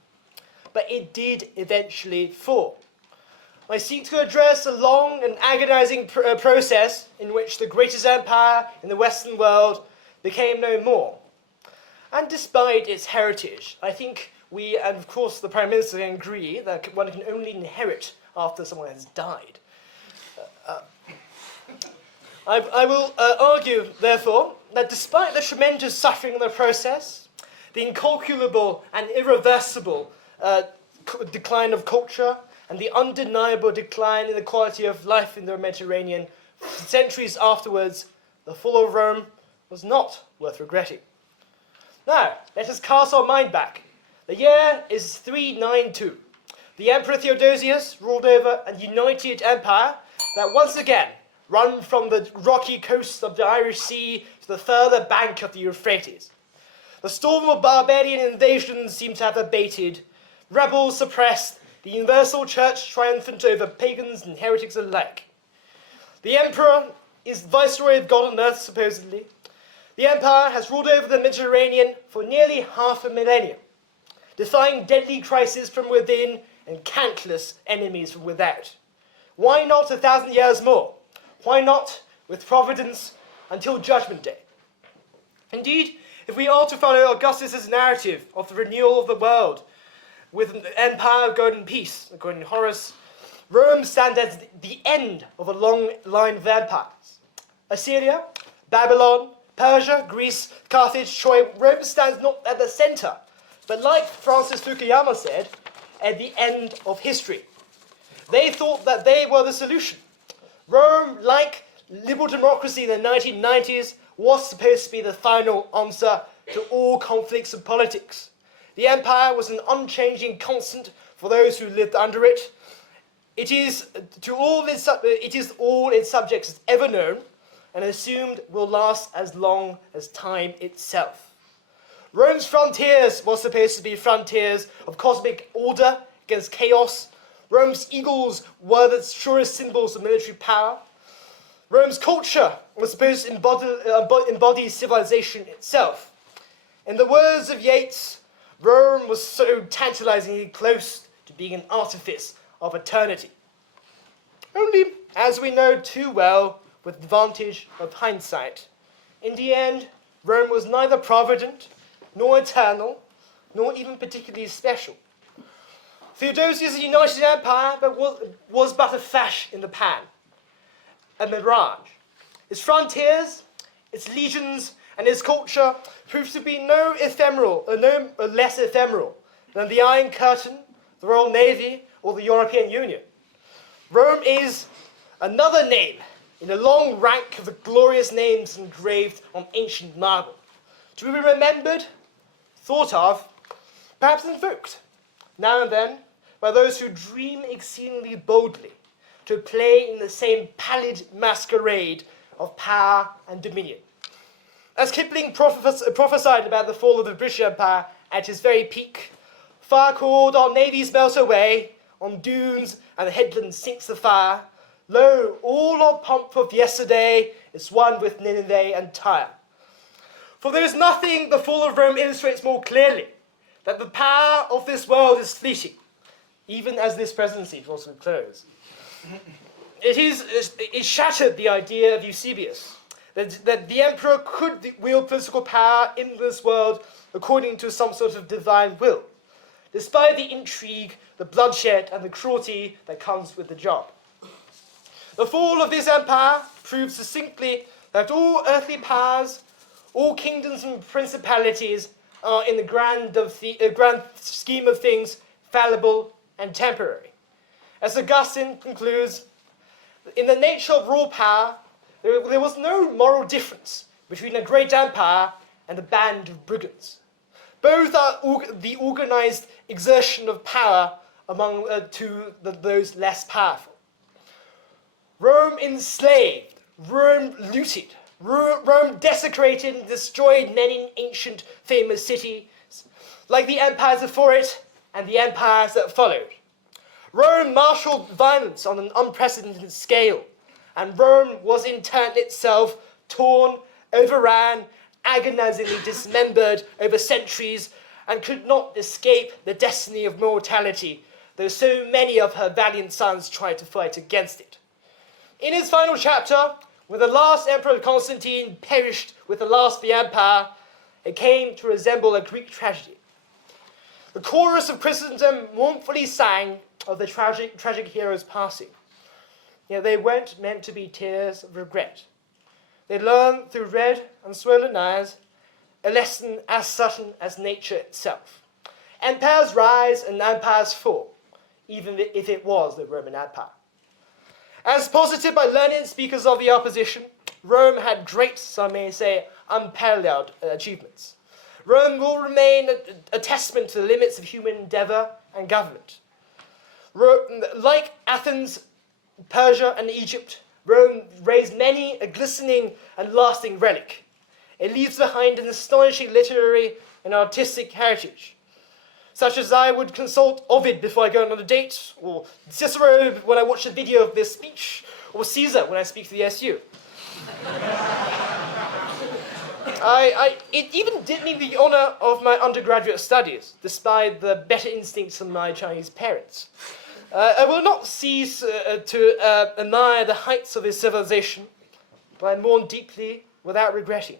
But it did eventually fall. I seek to address a long and agonizing process in which the greatest empire in the Western world became no more. And despite its heritage, I think we, and of course the Prime Minister, can agree that one can only inherit after someone has died. I will argue, therefore, that despite the tremendous suffering in the process, the incalculable and irreversible decline of culture, and the undeniable decline in the quality of life in the Mediterranean centuries afterwards, the fall of Rome was not worth regretting. Now, let us cast our mind back. The year is 392. The Emperor Theodosius ruled over a united empire that once again run from the rocky coast of the Irish Sea to the further bank of the Euphrates. The storm of barbarian invasions seemed to have abated, rebels suppressed, the universal church triumphant over pagans and heretics alike. The emperor is viceroy of God on earth, supposedly. The empire has ruled over the Mediterranean for nearly half a millennium, defying deadly crises from within and countless enemies from without. Why not 1,000 years more? Why not, with Providence, until Judgment Day? Indeed, if we are to follow Augustus' narrative of the renewal of the world, with an empire of golden peace, according to Horace, Rome stands at the end of a long line of empires. Assyria, Babylon, Persia, Greece, Carthage, Troy, Rome stands not at the center, but like Francis Fukuyama said, at the end of history. They thought that they were the solution. Rome, like liberal democracy in the 1990s, was supposed to be the final answer to all conflicts of politics. The empire was an unchanging constant for those who lived under it. It is all its subjects has ever known and assumed will last as long as time itself. Rome's frontiers were supposed to be frontiers of cosmic order against chaos. Rome's eagles were the surest symbols of military power. Rome's culture was supposed to embody civilization itself. In the words of Yeats, Rome was so tantalizingly close to being an artifice of eternity. Only, as we know too well, with advantage of hindsight, in the end, Rome was neither provident, nor eternal, nor even particularly special. Theodosius' united empire was but a flash in the pan, a mirage. Its frontiers, its legions, and its culture proved to be no less ephemeral than the Iron Curtain, the Royal Navy, or the European Union. Rome is another name in a long rank of the glorious names engraved on ancient marble, to be remembered, thought of, perhaps invoked, now and then, by those who dream exceedingly boldly to play in the same pallid masquerade of power and dominion. As Kipling prophesied about the fall of the British Empire at its very peak, fire called, our navies melt away, on dunes and the headlands sinks the fire. Lo, all our pomp of yesterday is one with Nineveh and Tyre. For there is nothing the fall of Rome illustrates more clearly, that the power of this world is fleeting, even as this presidency draws to a close. It shattered the idea of Eusebius, that the emperor could wield political power in this world according to some sort of divine will, despite the intrigue, the bloodshed, and the cruelty that comes with the job. The fall of this empire proves succinctly that all earthly powers, all kingdoms and principalities are, in the grand scheme of things, fallible and temporary. As Augustine concludes, in the nature of raw power, there was no moral difference between a great empire and a band of brigands. Both are the organized exertion of power among those less powerful. Rome enslaved, Rome looted, Rome desecrated and destroyed many ancient famous cities, like the empires before it and the empires that followed. Rome marshaled violence on an unprecedented scale, and Rome was in turn itself torn, overran, agonizingly dismembered over centuries, and could not escape the destiny of mortality, though so many of her valiant sons tried to fight against it. In his final chapter, when the last emperor Constantine perished with the last of the empire, it came to resemble a Greek tragedy. The chorus of Christendom mournfully sang of the tragic hero's passing. Yet they weren't meant to be tears of regret. They learned through red and swollen eyes a lesson as certain as nature itself. Empires rise and empires fall, even if it was the Roman Empire. As posited by learned speakers of the opposition, Rome had great, some may say, unparalleled achievements. Rome will remain a testament to the limits of human endeavor and government. Like Athens, Persia, and Egypt, Rome raised many a glistening and lasting relic. It leaves behind an astonishing literary and artistic heritage, such as I would consult Ovid before I go on a date, or Cicero when I watch a video of this speech, or Caesar when I speak to the SU. It even did me the honor of my undergraduate studies, despite the better instincts of my Chinese parents. I will not cease to admire the heights of his civilization, but I mourn deeply without regretting.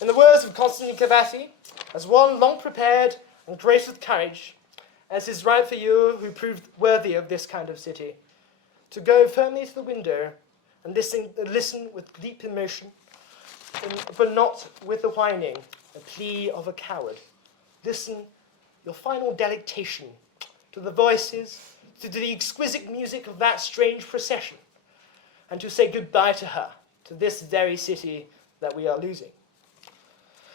In the words of Constantine Cavafy, as one long prepared and graced with courage, as is right for you who proved worthy of this kind of city, to go firmly to the window and listen with deep emotion, but not with the whining, a plea of a coward. Listen your final delectation to the voices, to the exquisite music of that strange procession, and to say goodbye to her, to this very city that we are losing.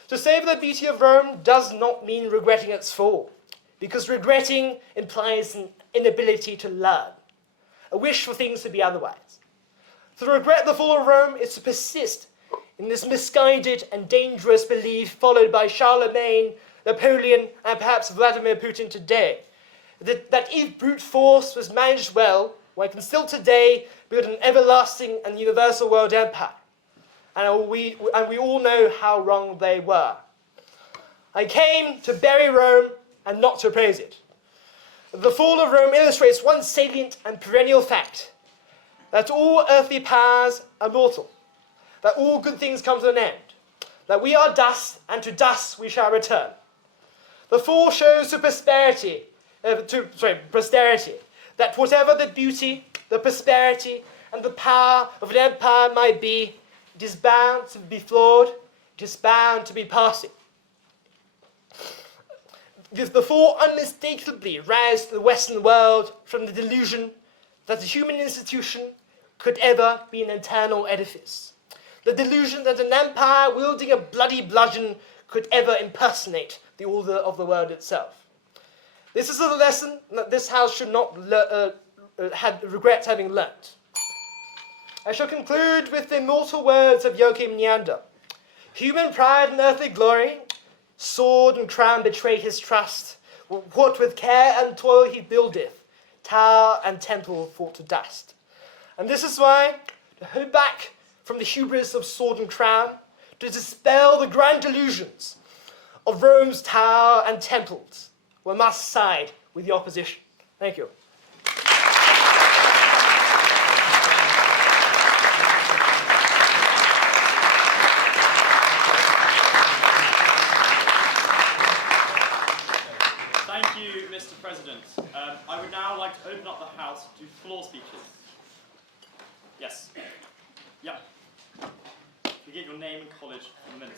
To savour the beauty of Rome does not mean regretting its fall, because regretting implies an inability to learn, a wish for things to be otherwise. To regret the fall of Rome is to persist in this misguided and dangerous belief followed by Charlemagne, Napoleon, and perhaps Vladimir Putin today, that if brute force was managed well, one can still today build an everlasting and universal world empire. And we all know how wrong they were. I came to bury Rome and not to praise it. The fall of Rome illustrates one salient and perennial fact, that all earthly powers are mortal, that all good things come to an end, that we are dust, and to dust we shall return. The fall shows to posterity, that whatever the beauty, the prosperity, and the power of an empire might be, it is bound to be flawed, it is bound to be passing. The fall unmistakably roused the Western world from the delusion that the human institution could ever be an eternal edifice. The delusion that an empire wielding a bloody bludgeon could ever impersonate the order of the world itself. This is a lesson that this house should not regret having learnt. I shall conclude with the immortal words of Joachim Neander. Human pride and earthly glory, sword and crown betray his trust. What with care and toil he buildeth, tower and temple fall to dust. And this is why, to hold back from the hubris of sword and crown, to dispel the grand delusions of Rome's tower and temples, one must side with the opposition. Thank you. Thank you, Mr. President. I would now like to open up the House to floor speeches. Yes. Yeah. You give your name and college in a minute.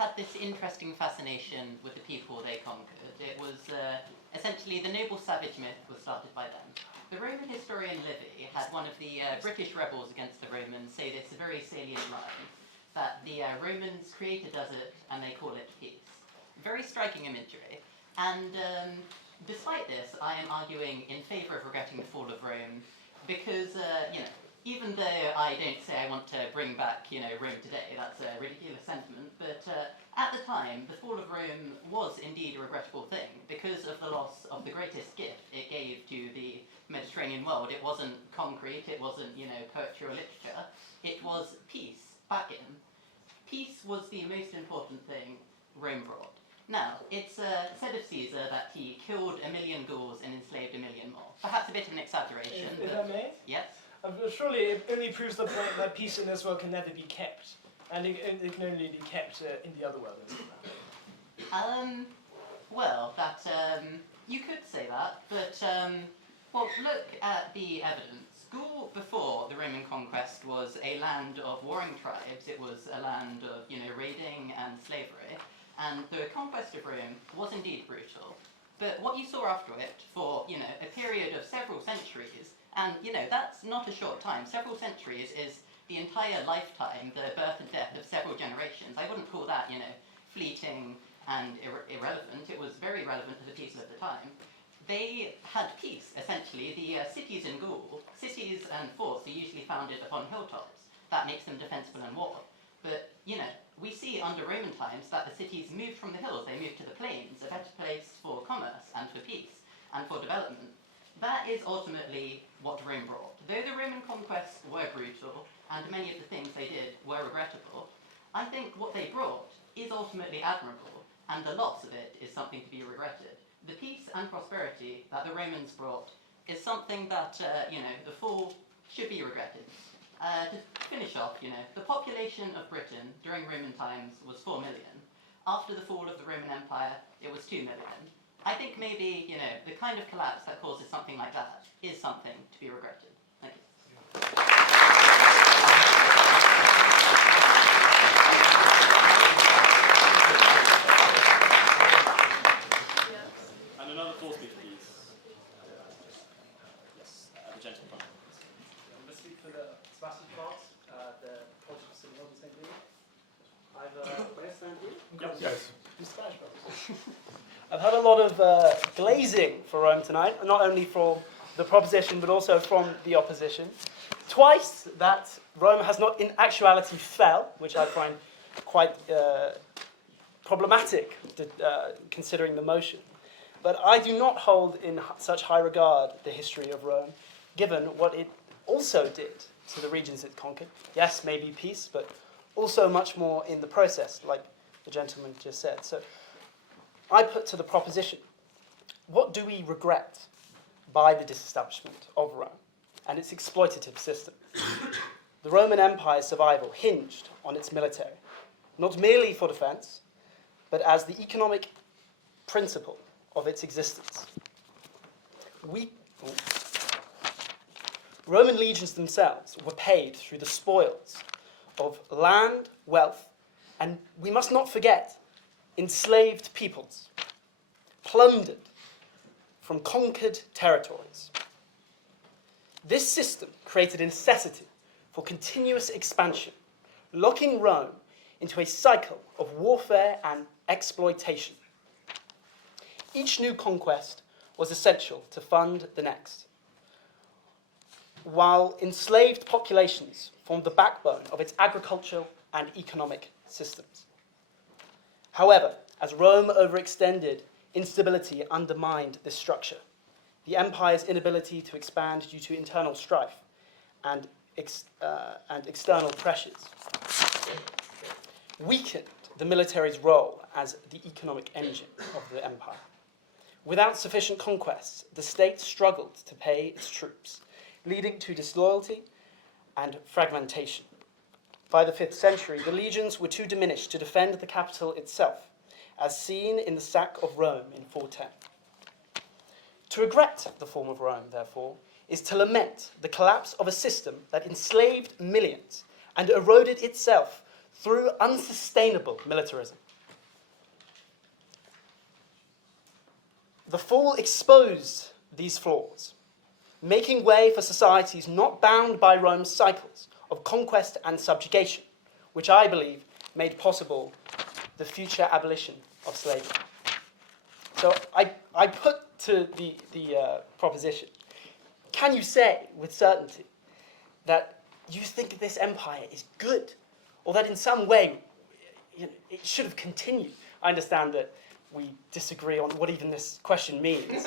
had this interesting fascination with the people they conquered. It was essentially the noble savage myth was started by them. The Roman historian Livy had one of the British rebels against the Romans say this very salient line, that the Romans create a desert and they call it peace. Very striking imagery. And despite this, I am arguing in favour of regretting the fall of Rome because, even though I don't say I want to bring back, Rome today, that's a ridiculous sentiment, but at the time, the fall of Rome was indeed a regrettable thing because of the loss of the greatest gift it gave to the Mediterranean world. It wasn't concrete, it wasn't, poetry or literature, it was peace back in. Peace was the most important thing Rome brought. Now, it's said of Caesar that he killed 1 million Gauls and enslaved 1 million more. Perhaps a bit of an exaggeration. If I may? Yes? Surely it only proves the point that peace in this world can never be kept. And it can only be kept in the other world. Well, that, you could say that, but, look at the evidence. Gaul, before the Roman conquest, was a land of warring tribes. It was a land of, raiding and slavery. And the conquest of Rome was indeed brutal. But what you saw after it for, a period of several centuries, and, that's not a short time. Several centuries is the entire lifetime, the birth and death of several generations. I wouldn't call that, fleeting and irrelevant. It was very relevant to the people at the time. They had peace, essentially. The cities in Gaul, cities and forts are usually founded upon hilltops. That makes them defensible in war. But, we see under Roman times that the cities moved from the hills, they moved to the plains, a better place for commerce and for peace and for development. That is ultimately what Rome brought. Though the Roman conquests were brutal, and many of the things they did were regrettable, I think what they brought is ultimately admirable, and the loss of it is something to be regretted. The peace and prosperity that the Romans brought is something that, the fall should be regretted. To finish off, the population of Britain during Roman times was 4 million. After the fall of the Roman Empire, it was 2 million. I think maybe, the kind of collapse that causes something like that is something to be regretted. Thank you. And another fourth speaker, please. Yes, the gentleman. I'm going to speak for the Sebastian part, the College of Civil Law and St. Louis. Where's St. Louis? Yes. I've had a lot of glazing for Rome tonight, not only from the proposition but also from the opposition. Twice that Rome has not in actuality fell, which I find quite problematic considering the motion. But I do not hold in such high regard the history of Rome, given what it also did to the regions it conquered. Yes, maybe peace, but also much more in the process, like the gentleman just said. So I put to the proposition, what do we regret by the disestablishment of Rome and its exploitative system? The Roman Empire's survival hinged on its military, not merely for defense, but as the economic principle of its existence. Roman legions themselves were paid through the spoils of land, wealth, and we must not forget, enslaved peoples, plundered from conquered territories. This system created a necessity for continuous expansion, locking Rome into a cycle of warfare and exploitation. Each new conquest was essential to fund the next, while enslaved populations formed the backbone of its agricultural and economic systems. However, as Rome overextended, instability undermined this structure. The empire's inability to expand due to internal strife and external pressures weakened the military's role as the economic engine of the empire. Without sufficient conquests, the state struggled to pay its troops, leading to disloyalty and fragmentation. By the 5th century, the legions were too diminished to defend the capital itself, as seen in the sack of Rome in 410. To regret the fall of Rome, therefore, is to lament the collapse of a system that enslaved millions and eroded itself through unsustainable militarism. the fall exposed these flaws, making way for societies not bound by Rome's cycles of conquest and subjugation, which I believe made possible the future abolition of slavery. So I put to the proposition, can you say with certainty that you think this empire is good, or that in some way it should have continued? I understand that we disagree on what even this question means,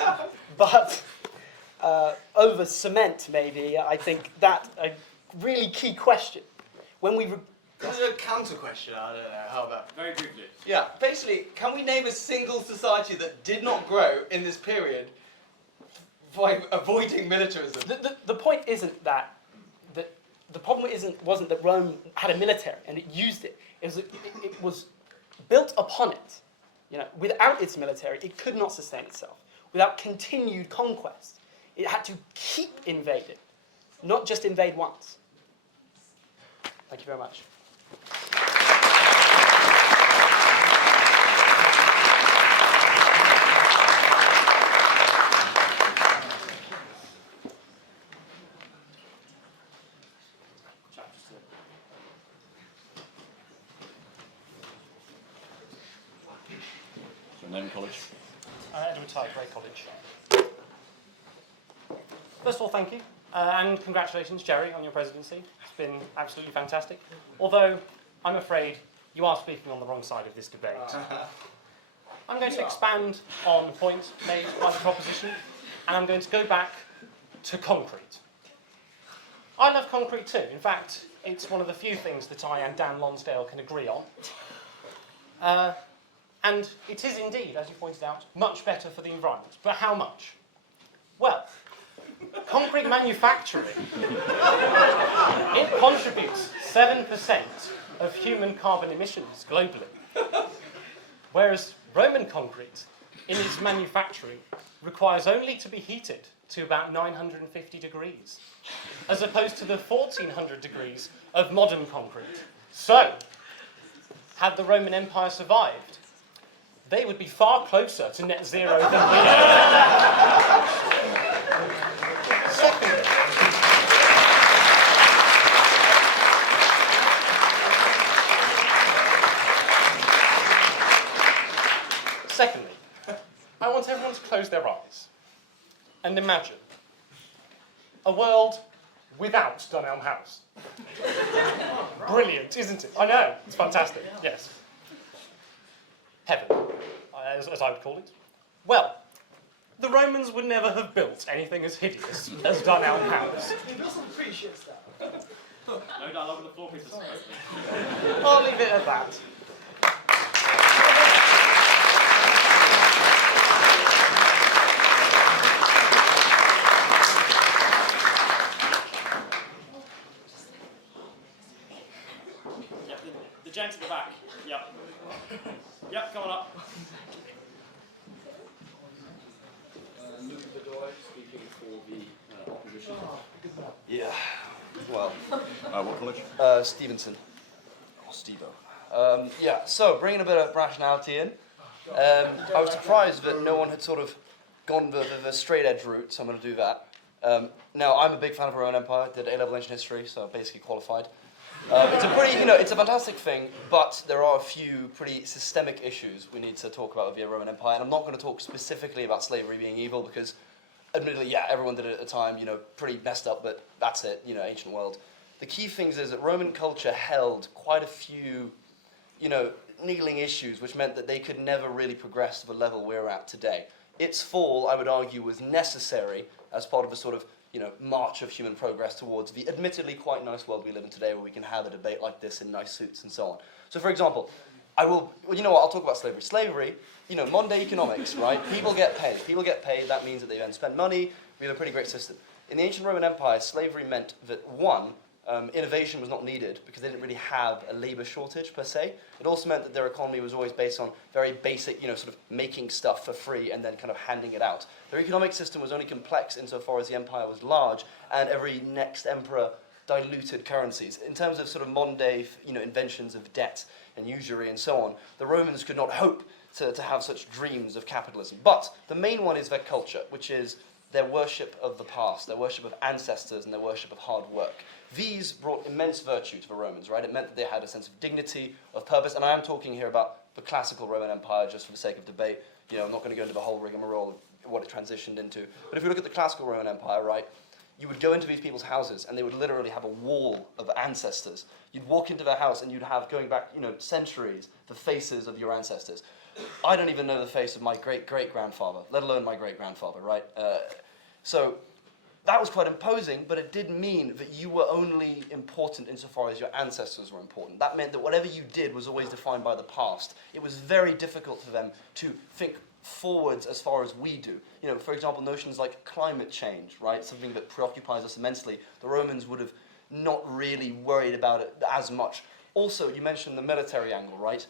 but over cement, maybe, I think that's a really key question. When we This is a counter question, I don't know, how about? Very briefly. Yeah, basically, can we name a single society that did not grow in this period by avoiding militarism? The point isn't that the problem wasn't that Rome had a military and it used it. It was built upon it. Without its military, it could not sustain itself. Without continued conquest, it had to keep invading, not just invade once. Thank you very much. So name college. Edward Tye, Grey College. First of all, thank you, and congratulations, Jerry, on your presidency. It's been absolutely fantastic. Although, I'm afraid you are speaking on the wrong side of this debate. I'm going to expand on the point made by the proposition, and I'm going to go back to concrete. I love concrete too. In fact, it's one of the few things that I and Dan Lonsdale can agree on. And it is indeed, as you pointed out, much better for the environment. But how much? Well, concrete manufacturing, it contributes 7% of human carbon emissions globally. Whereas Roman concrete, in its manufacturing, requires only to be heated to about 950 degrees, as opposed to the 1400 degrees of modern concrete. So, had the Roman Empire survived, they would be far closer to net zero than we are. Secondly, I want everyone to close their eyes and imagine a world without Dunelm House. Brilliant, isn't it? I know, it's fantastic, yes. Heaven, as I would call it. Well, the Romans would never have built anything as hideous as Dunelm House. He doesn't appreciate that. No dialogue on the floor, please. I'll leave it at that. Yep, the gents at the back. Yep. Yep, come on up. Speaking for the opposition. Yeah, well. What college? Stevenson. Or Stevo. Yeah, so bringing a bit of rationality in. I was surprised that no one had sort of gone the straight edge route, so I'm going to do that. Now, I'm a big fan of the Roman Empire, did A-level ancient history, so basically qualified. It's a pretty, it's a fantastic thing, but there are a few pretty systemic issues we need to talk about with the Roman Empire, and I'm not going to talk specifically about slavery being evil, because admittedly, yeah, everyone did it at the time, pretty messed up, but that's it, ancient world. The key things is that Roman culture held quite a few, niggling issues, which meant that they could never really progress to the level we're at today. Its fall, I would argue, was necessary as part of a sort of, march of human progress towards the admittedly quite nice world we live in today, where we can have a debate like this in nice suits and so on. So, for example, I'll talk about slavery. Slavery, modern day economics, right? People get paid. People get paid, that means that they then spend money. We have a pretty great system. In the ancient Roman Empire, slavery meant that, one, innovation was not needed because they didn't really have a labour shortage per se. It also meant that their economy was always based on very basic, sort of making stuff for free and then kind of handing it out. Their economic system was only complex insofar as the empire was large, and every next emperor diluted currencies. In terms of sort of modern day, inventions of debt and usury and so on, the Romans could not hope to have such dreams of capitalism. But the main one is their culture, which is their worship of the past, their worship of ancestors, and their worship of hard work. These brought immense virtue to the Romans, right? It meant that they had a sense of dignity, of purpose, and I am talking here about the classical Roman Empire just for the sake of debate. You know, I'm not going to go into the whole rigmarole of what it transitioned into. But if you look at the classical Roman Empire, right, you would go into these people's houses and they would literally have a wall of ancestors. You'd walk into their house and you'd have, going back, you know, centuries, the faces of your ancestors. I don't even know the face of my great-great-grandfather, let alone my great-grandfather, right? So that was quite imposing, but it did mean that you were only important insofar as your ancestors were important. That meant that whatever you did was always defined by the past. It was very difficult for them to think forwards as far as we do. You know, for example, notions like climate change, right? Something that preoccupies us immensely. The Romans would have not really worried about it as much. Also, you mentioned the military angle, right?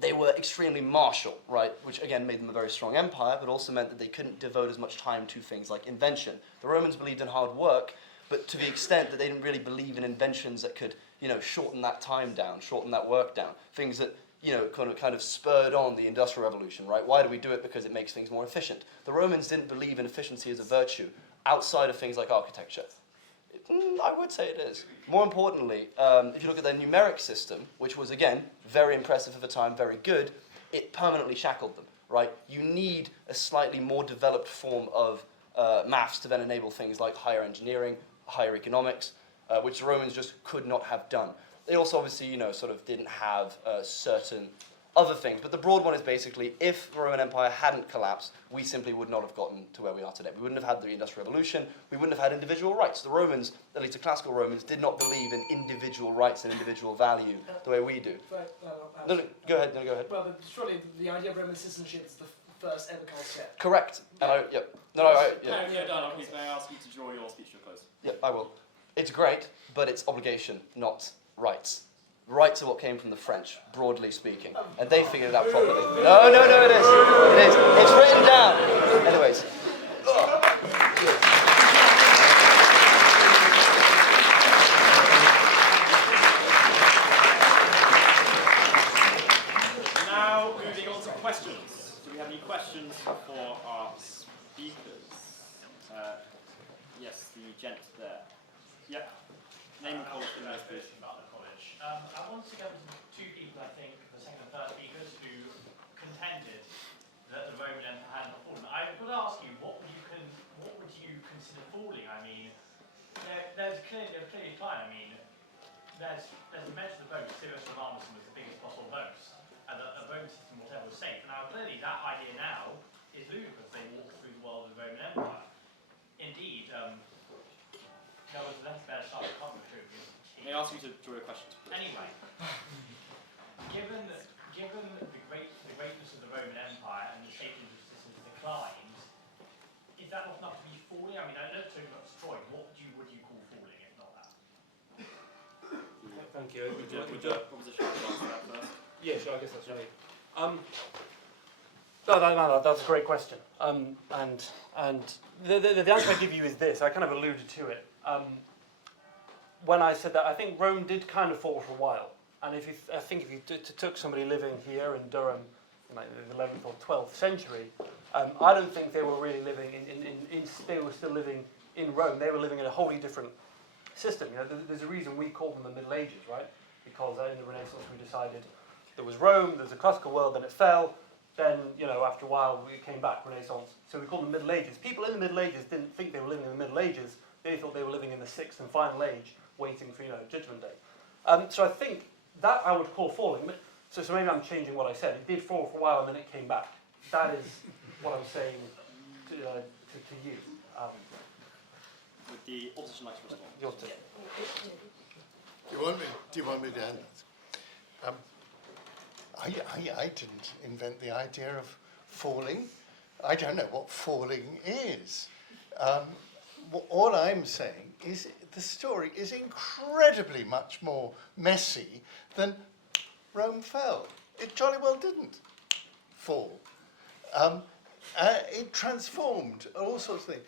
They were extremely martial, right? Which again made them a very strong empire, but also meant that they couldn't devote as much time to things like invention. The Romans believed in hard work, but to the extent that they didn't really believe in inventions that could, you know, shorten that time down, shorten that work down. Things that, you know, kind of spurred on the Industrial Revolution, right? Why do we do it? Because it makes things more efficient. The Romans didn't believe in efficiency as a virtue outside of things like architecture. I would say it is. More importantly, if you look at their numeric system, which was, again, very impressive for the time, very good, it permanently shackled them, right? You need a slightly more developed form of maths to then enable things like higher engineering, higher economics, which the Romans just could not have done. They also obviously, you know, sort of didn't have certain other things. But the broad one is basically, if the Roman Empire hadn't collapsed, we simply would not have gotten to where we are today. We wouldn't have had the Industrial Revolution. We wouldn't have had individual rights. The Romans, at least the classical Romans, did not believe in individual rights and individual value the way we do. No, go ahead. Well, but surely the idea of Roman citizenship is the first ever concept. Correct. And Please, may I ask you to draw your speech to a close? Yeah, I will. It's great, but it's obligation, not rights. Rights are what came from the French, broadly speaking, and they figured it out properly. No, it is. It is. It's written down. Anyways. Now, moving on to questions. Do we have any questions for our speakers? Yes, the gent there. Yep. Name and call for those, please. I want to go to two people, I think, the second and third speakers, who contended that the Roman Empire hadn't fallen. I would ask you, what would you consider falling? I mean, there's clearly a decline. I mean, there's a mention of the vote. Cyrus from Armisen was the biggest possible vote, and a vote system, whatever, was safe. Now, clearly, that idea now is ludicrous. They walk through the world of the Roman Empire. Indeed, there was less better start of coverage. May I ask you to draw your questions, please? Anyway, given the greatness of the Roman Empire and the state of systems declines, is that not enough to be falling? I mean, I know it's talking about destroyed. What would you call falling if not that? Thank you. Would your proposition answer that first? Yeah, sure. I guess that's right. No, that's a great question. And the answer I give you is this. I kind of alluded to it. When I said that, I think Rome did kind of fall for a while. And I think if you took somebody living here in Durham in like the 11th or 12th century, I don't think they were really living they were still living in Rome. They were living in a wholly different system. You know, there's a reason we call them the Middle Ages, right? Because in the Renaissance we decided there was Rome, there was a classical world, then it fell. Then, you know, after a while it came back, Renaissance. So we call them Middle Ages. People in the Middle Ages didn't think they were living in the Middle Ages. They thought they were living in the sixth and final age, waiting for, Judgment Day. So I think that I would call falling. So maybe I'm changing what I said. It did fall for a while and then it came back. That is what I'm saying to you. Would the opposition like to respond? Your turn. Do you want me to end that? I didn't invent the idea of falling. I don't know what falling is. All I'm saying is the story is incredibly much more messy than Rome fell. It jolly well didn't fall. It transformed all sorts of things.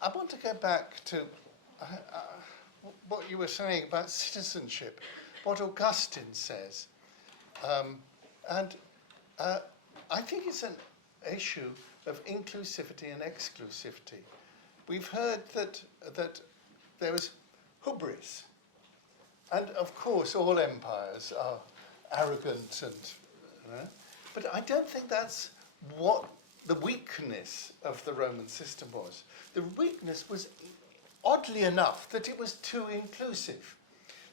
I want to go back to what you were saying about citizenship, what Augustine says. I think it's an issue of inclusivity and exclusivity. We've heard that there was hubris. And of course, all empires are arrogant but I don't think that's what the weakness of the Roman system was. The weakness was, oddly enough, that it was too inclusive.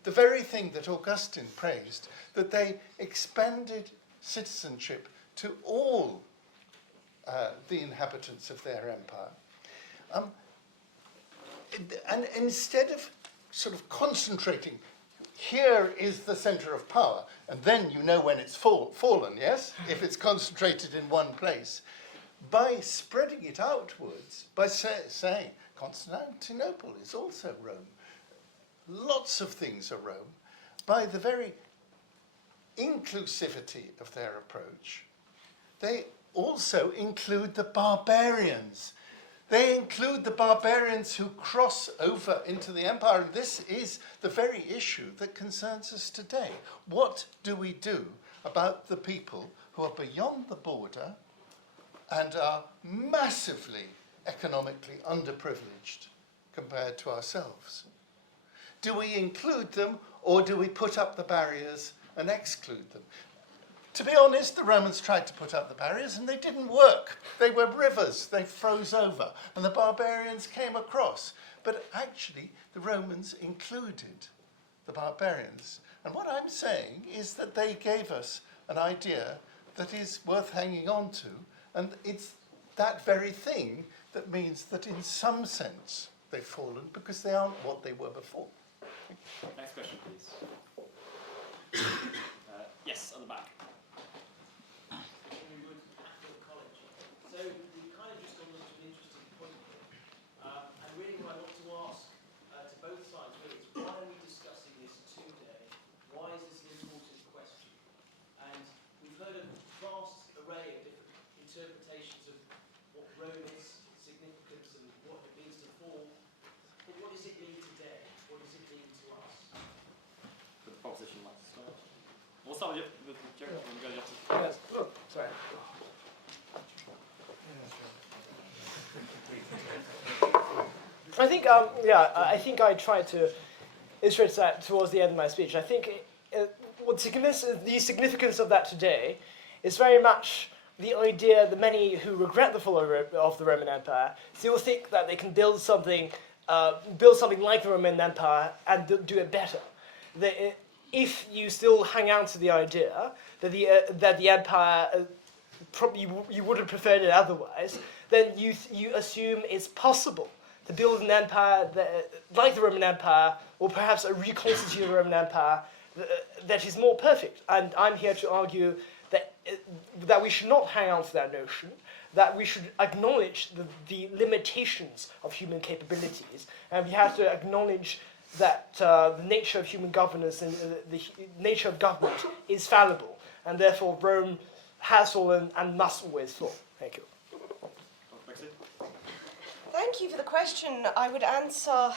The very thing that Augustine praised, that they expanded citizenship to all the inhabitants of their empire. And instead of sort of concentrating, here is the center of power, and then you know when it's fallen, yes? If it's concentrated in one place. By spreading it outwards, by saying Constantinople is also Rome, lots of things are Rome, by the very inclusivity of their approach, they also include the barbarians. They include the barbarians who cross over into the empire, and this is the very issue that concerns us today. What do we do about the people who are beyond the border and are massively economically underprivileged compared to ourselves? Do we include them, or do we put up the barriers and exclude them? To be honest, the Romans tried to put up the barriers and they didn't work. They were rivers, they froze over, and the barbarians came across. But actually, the Romans included the barbarians. And what I'm saying is that they gave us an idea that is worth hanging on to, and it's that very thing that means that in some sense they've fallen because they aren't what they were before. Next question, please. Yes, on the back. So we kind of just gone into an interesting point here. And really what I want to ask to both sides really is, why are we discussing this today? Why is this an important question? And we've heard a vast array of different interpretations of what Rome is, significance, and what it means to fall. But what does it mean today? What does it mean to us? The proposition like to start. We'll start with Jerry. Yes. Oh, sorry. I think, I think I tried to illustrate that towards the end of my speech. I think the significance of that today is very much the idea that many who regret the fall of the Roman Empire still think that they can build something like the Roman Empire and do it better. If you still hang out to the idea that the empire probably you would have preferred it otherwise, then you assume it's possible to build an empire like the Roman Empire, or perhaps a reconstituted Roman Empire that is more perfect. And I'm here to argue that we should not hang on to that notion, that we should acknowledge the limitations of human capabilities, and we have to acknowledge that the nature of human governance and the nature of government is fallible, and therefore Rome has fallen and must always fall. Thank you. Thank you for the question. I would answer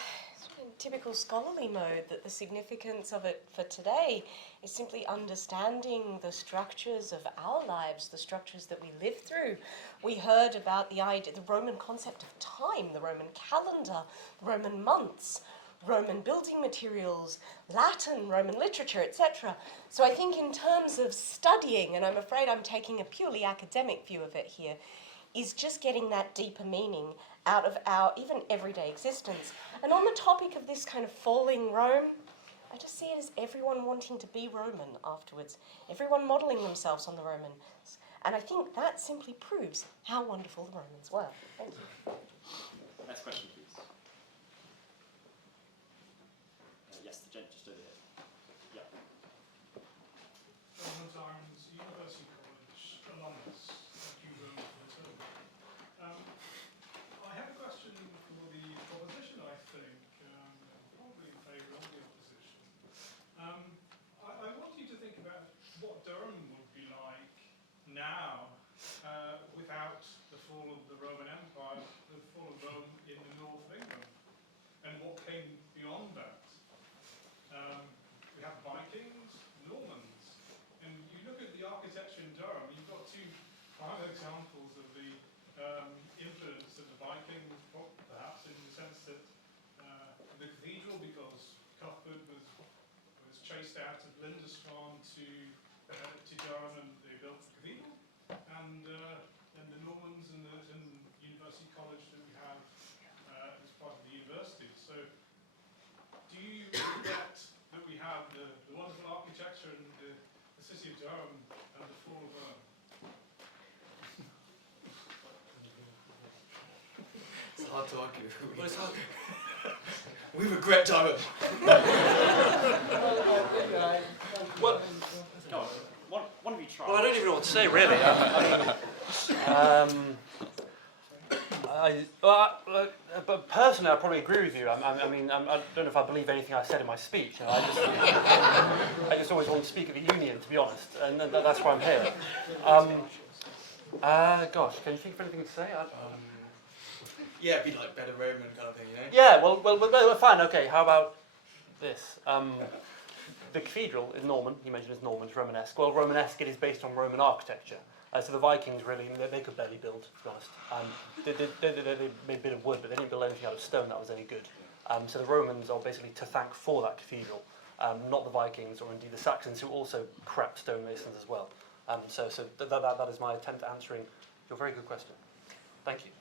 in typical scholarly mode that the significance of it for today is simply understanding the structures of our lives, the structures that we live through. We heard about the Roman concept of time, the Roman calendar, the Roman months, Roman building materials, Latin, Roman literature, etc. So I think in terms of studying, and I'm afraid I'm taking a purely academic view of it here, is just getting that deeper meaning out of our even everyday existence. And on the topic of this kind of falling Rome, I just see it as everyone wanting to be Roman afterwards, everyone modelling themselves on the Romans. And I think that simply proves how wonderful the Romans were. Thank you. Next question, please. Yes, the gent just over here. Yeah. University College alumnus, thank you very much for the term. I have a question for the proposition, I think, probably in favour of the opposition. I want you to think about what Durham would be like now without the fall of the Roman Empire, the fall of Rome in the north of England, and what came beyond that. We have Vikings, Normans, and you look at the architecture in Durham, you've got two prime examples of the influence of the Vikings, perhaps in the sense that the cathedral, because Cuthbert was chased out of Lindisfarne to Durham, and they built the cathedral, and the Normans and University College that we have as part of the university. So, do you regret that we have the wonderful architecture in the city of Durham and the fall of Rome? It's hard to argue. Well, it's hard. We regret Durham. Well, one of you try. Well, I don't even know what to say, really. But personally, I probably agree with you. I don't know if I believe anything I said in my speech. I just always want to speak at the union, to be honest, and that's why I'm here. Gosh, can you think of anything to say? Yeah, it'd be like better Roman kind of thing, you know? Yeah, well, fine, okay, how about this? The cathedral is Norman, you mentioned it's Norman, it's Romanesque. Well, Romanesque, it is based on Roman architecture. So the Vikings really, they could barely build, to be honest. They made a bit of wood, but they didn't build anything out of stone that was any good. So the Romans are basically to thank for that cathedral, not the Vikings or indeed the Saxons, who also crap stonemasons as well. So that is my attempt at answering your very good question. Thank you.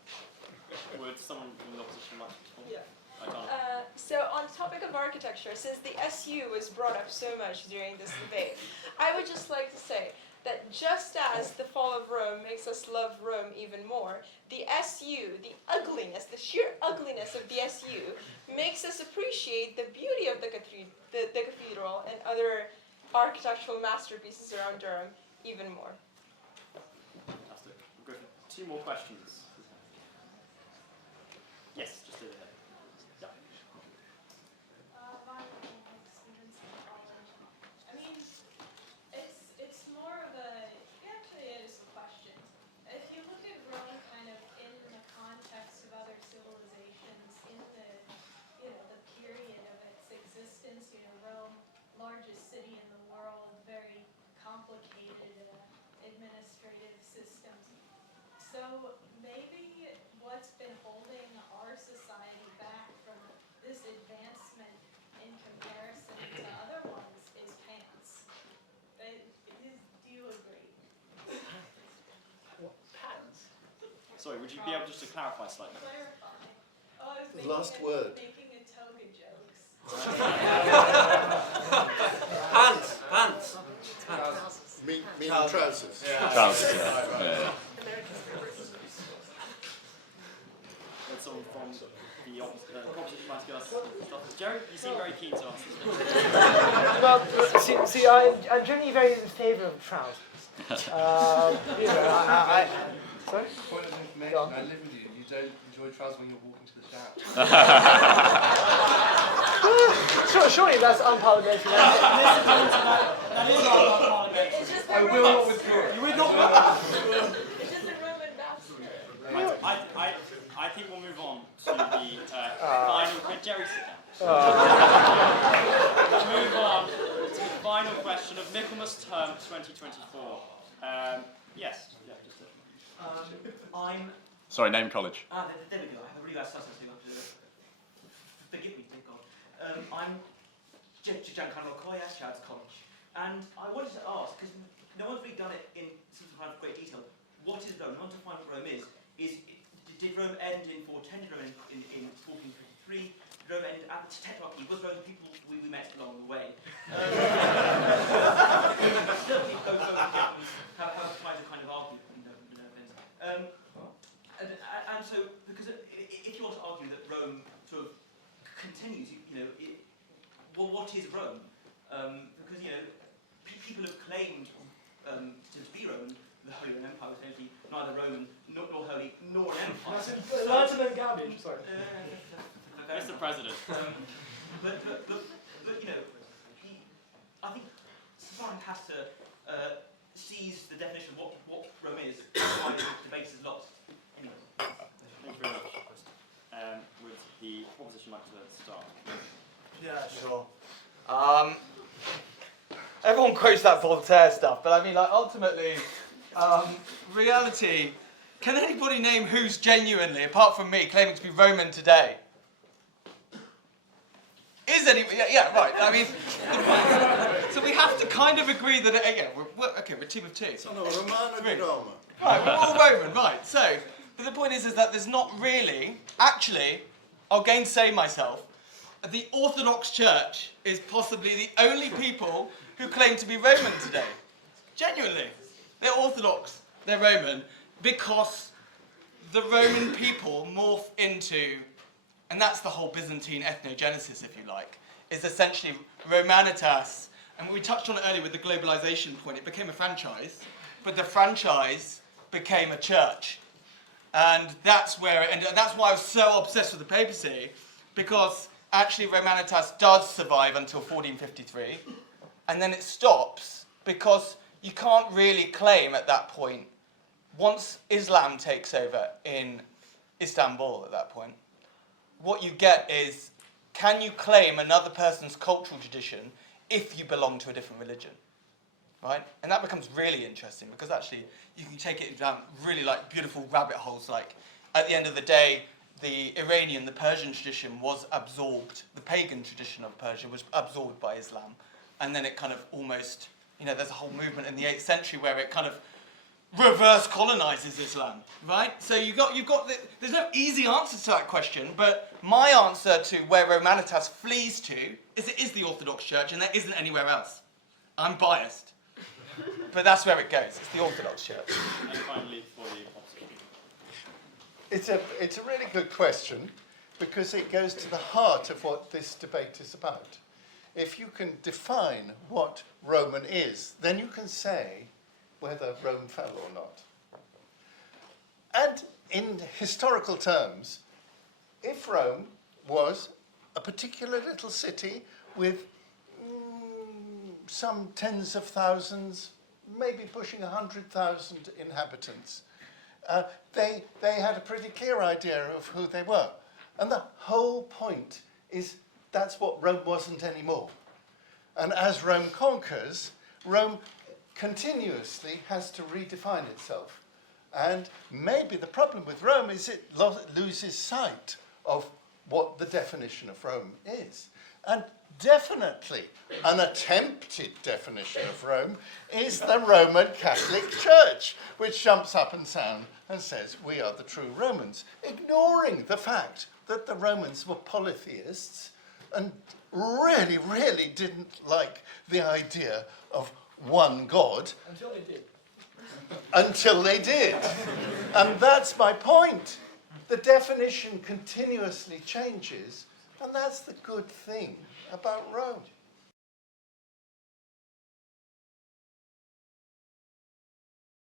Would someone in the opposition like to respond? Yeah. Aytana? So on the topic of architecture, since the SU was brought up so much during this debate, I would just like to say that just as the fall of Rome makes us love Rome even more, the SU, the ugliness, the sheer ugliness of the SU, makes us appreciate the beauty of the cathedral and other architectural masterpieces around Durham even more. Fantastic. We'll go for 2 more questions. Yes, just over there. Yeah. I mean, it's more of a, it actually is a question. If you look at Rome kind of in the context of other civilizations, in the, the period of its existence, Rome, largest city in the world, very complicated administrative systems. So maybe what's been holding our society back from this advancement in comparison to other ones is pants. Do you agree? What, pants? Sorry, would you be able just to clarify slightly? Clarify. Oh, I was The last word. making a toga jokes. Pants. Meaning trousers. Yeah. Trousers, yeah. Right. And someone from the opposition might ask stuff. Jerry, you seem very keen to answer this. Well, see, I'm generally very in favour of trousers. Sorry? Point of information, I live with you. You don't enjoy trousers when you're walking to the shower. Surely that's unparliamentary. That is unparliamentary. I will not withdraw. You will not withdraw. It's just a Roman bastard. I think we'll move on to the final question. Jerry, sit down. We'll move on to the final question of Michaelmas term 2024. Yes. Yeah, just I'm... Sorry, name college. There we go. I have a really bad sense of forgive me, thank God. I'm Giancarlo Coya, Chad's College. And I wanted to ask, because no one's really done it in some kind of great detail, what is Rome? I want to find what Rome is did Rome end in 410? Did Rome end in 1453? Did Rome end at the Tetrarchy? Was Rome the people we met along the way? Certainly, those have tried to kind of argue, no offense. And so, because if you want to argue that Rome sort of continues, well, what is Rome? Because, people have claimed to be Roman, the Holy Roman Empire was actually neither Roman nor holy nor an empire. That's no garbage, sorry. Mr. President. But I think someone has to seize the definition of what Rome is, why the debate is lost. Anyway. Thank you very much. Would the opposition like to start? Yeah, sure. Everyone quotes that Voltaire stuff, but I mean, like, ultimately, Reality. Can anybody name who's genuinely, apart from me, claiming to be Roman today? Is anybody? Yeah, right. I mean, so we have to kind of agree that, we're a team of two. Sono Romano di Roma. Right, we're all Roman, right. So, but the point is that there's not really, actually, I'll gainsay myself, the Orthodox Church is possibly the only people who claim to be Roman today. Genuinely. They're Orthodox, they're Roman, because the Roman people morph into, and that's the whole Byzantine ethnogenesis, if you like, is essentially Romanitas, and we touched on it earlier with the globalization point, it became a franchise, but the franchise became a church. And that's where, and that's why I was so obsessed with the papacy, because actually Romanitas does survive until 1453, and then it stops, because you can't really claim at that point, once Islam takes over in Istanbul at that point, what you get is, can you claim another person's cultural tradition if you belong to a different religion? Right? And that becomes really interesting, because actually you can take it down really like beautiful rabbit holes, like at the end of the day, the Iranian, the Persian tradition was absorbed, the pagan tradition of Persia was absorbed by Islam, and then it kind of almost, there's a whole movement in the 8th century where it kind of reverse colonizes Islam, right? So there's no easy answer to that question, but my answer to where Romanitas flees to is it is the Orthodox Church, and there isn't anywhere else. I'm biased, but that's where it goes. It's the Orthodox Church. And finally, for the opposition. It's a really good question, because it goes to the heart of what this debate is about. If you can define what Roman is, then you can say whether Rome fell or not. And in historical terms, if Rome was a particular little city with some tens of thousands, maybe pushing 100,000 inhabitants, they had a pretty clear idea of who they were. And the whole point is that's what Rome wasn't anymore. And as Rome conquers, Rome continuously has to redefine itself. And maybe the problem with Rome is it loses sight of what the definition of Rome is. And definitely an attempted definition of Rome is the Roman Catholic Church, which jumps up and down and says we are the true Romans, ignoring the fact that the Romans were polytheists and really, really didn't like the idea of one God. Until they did. Until they did. And that's my point. The definition continuously changes, and that's the good thing about Rome.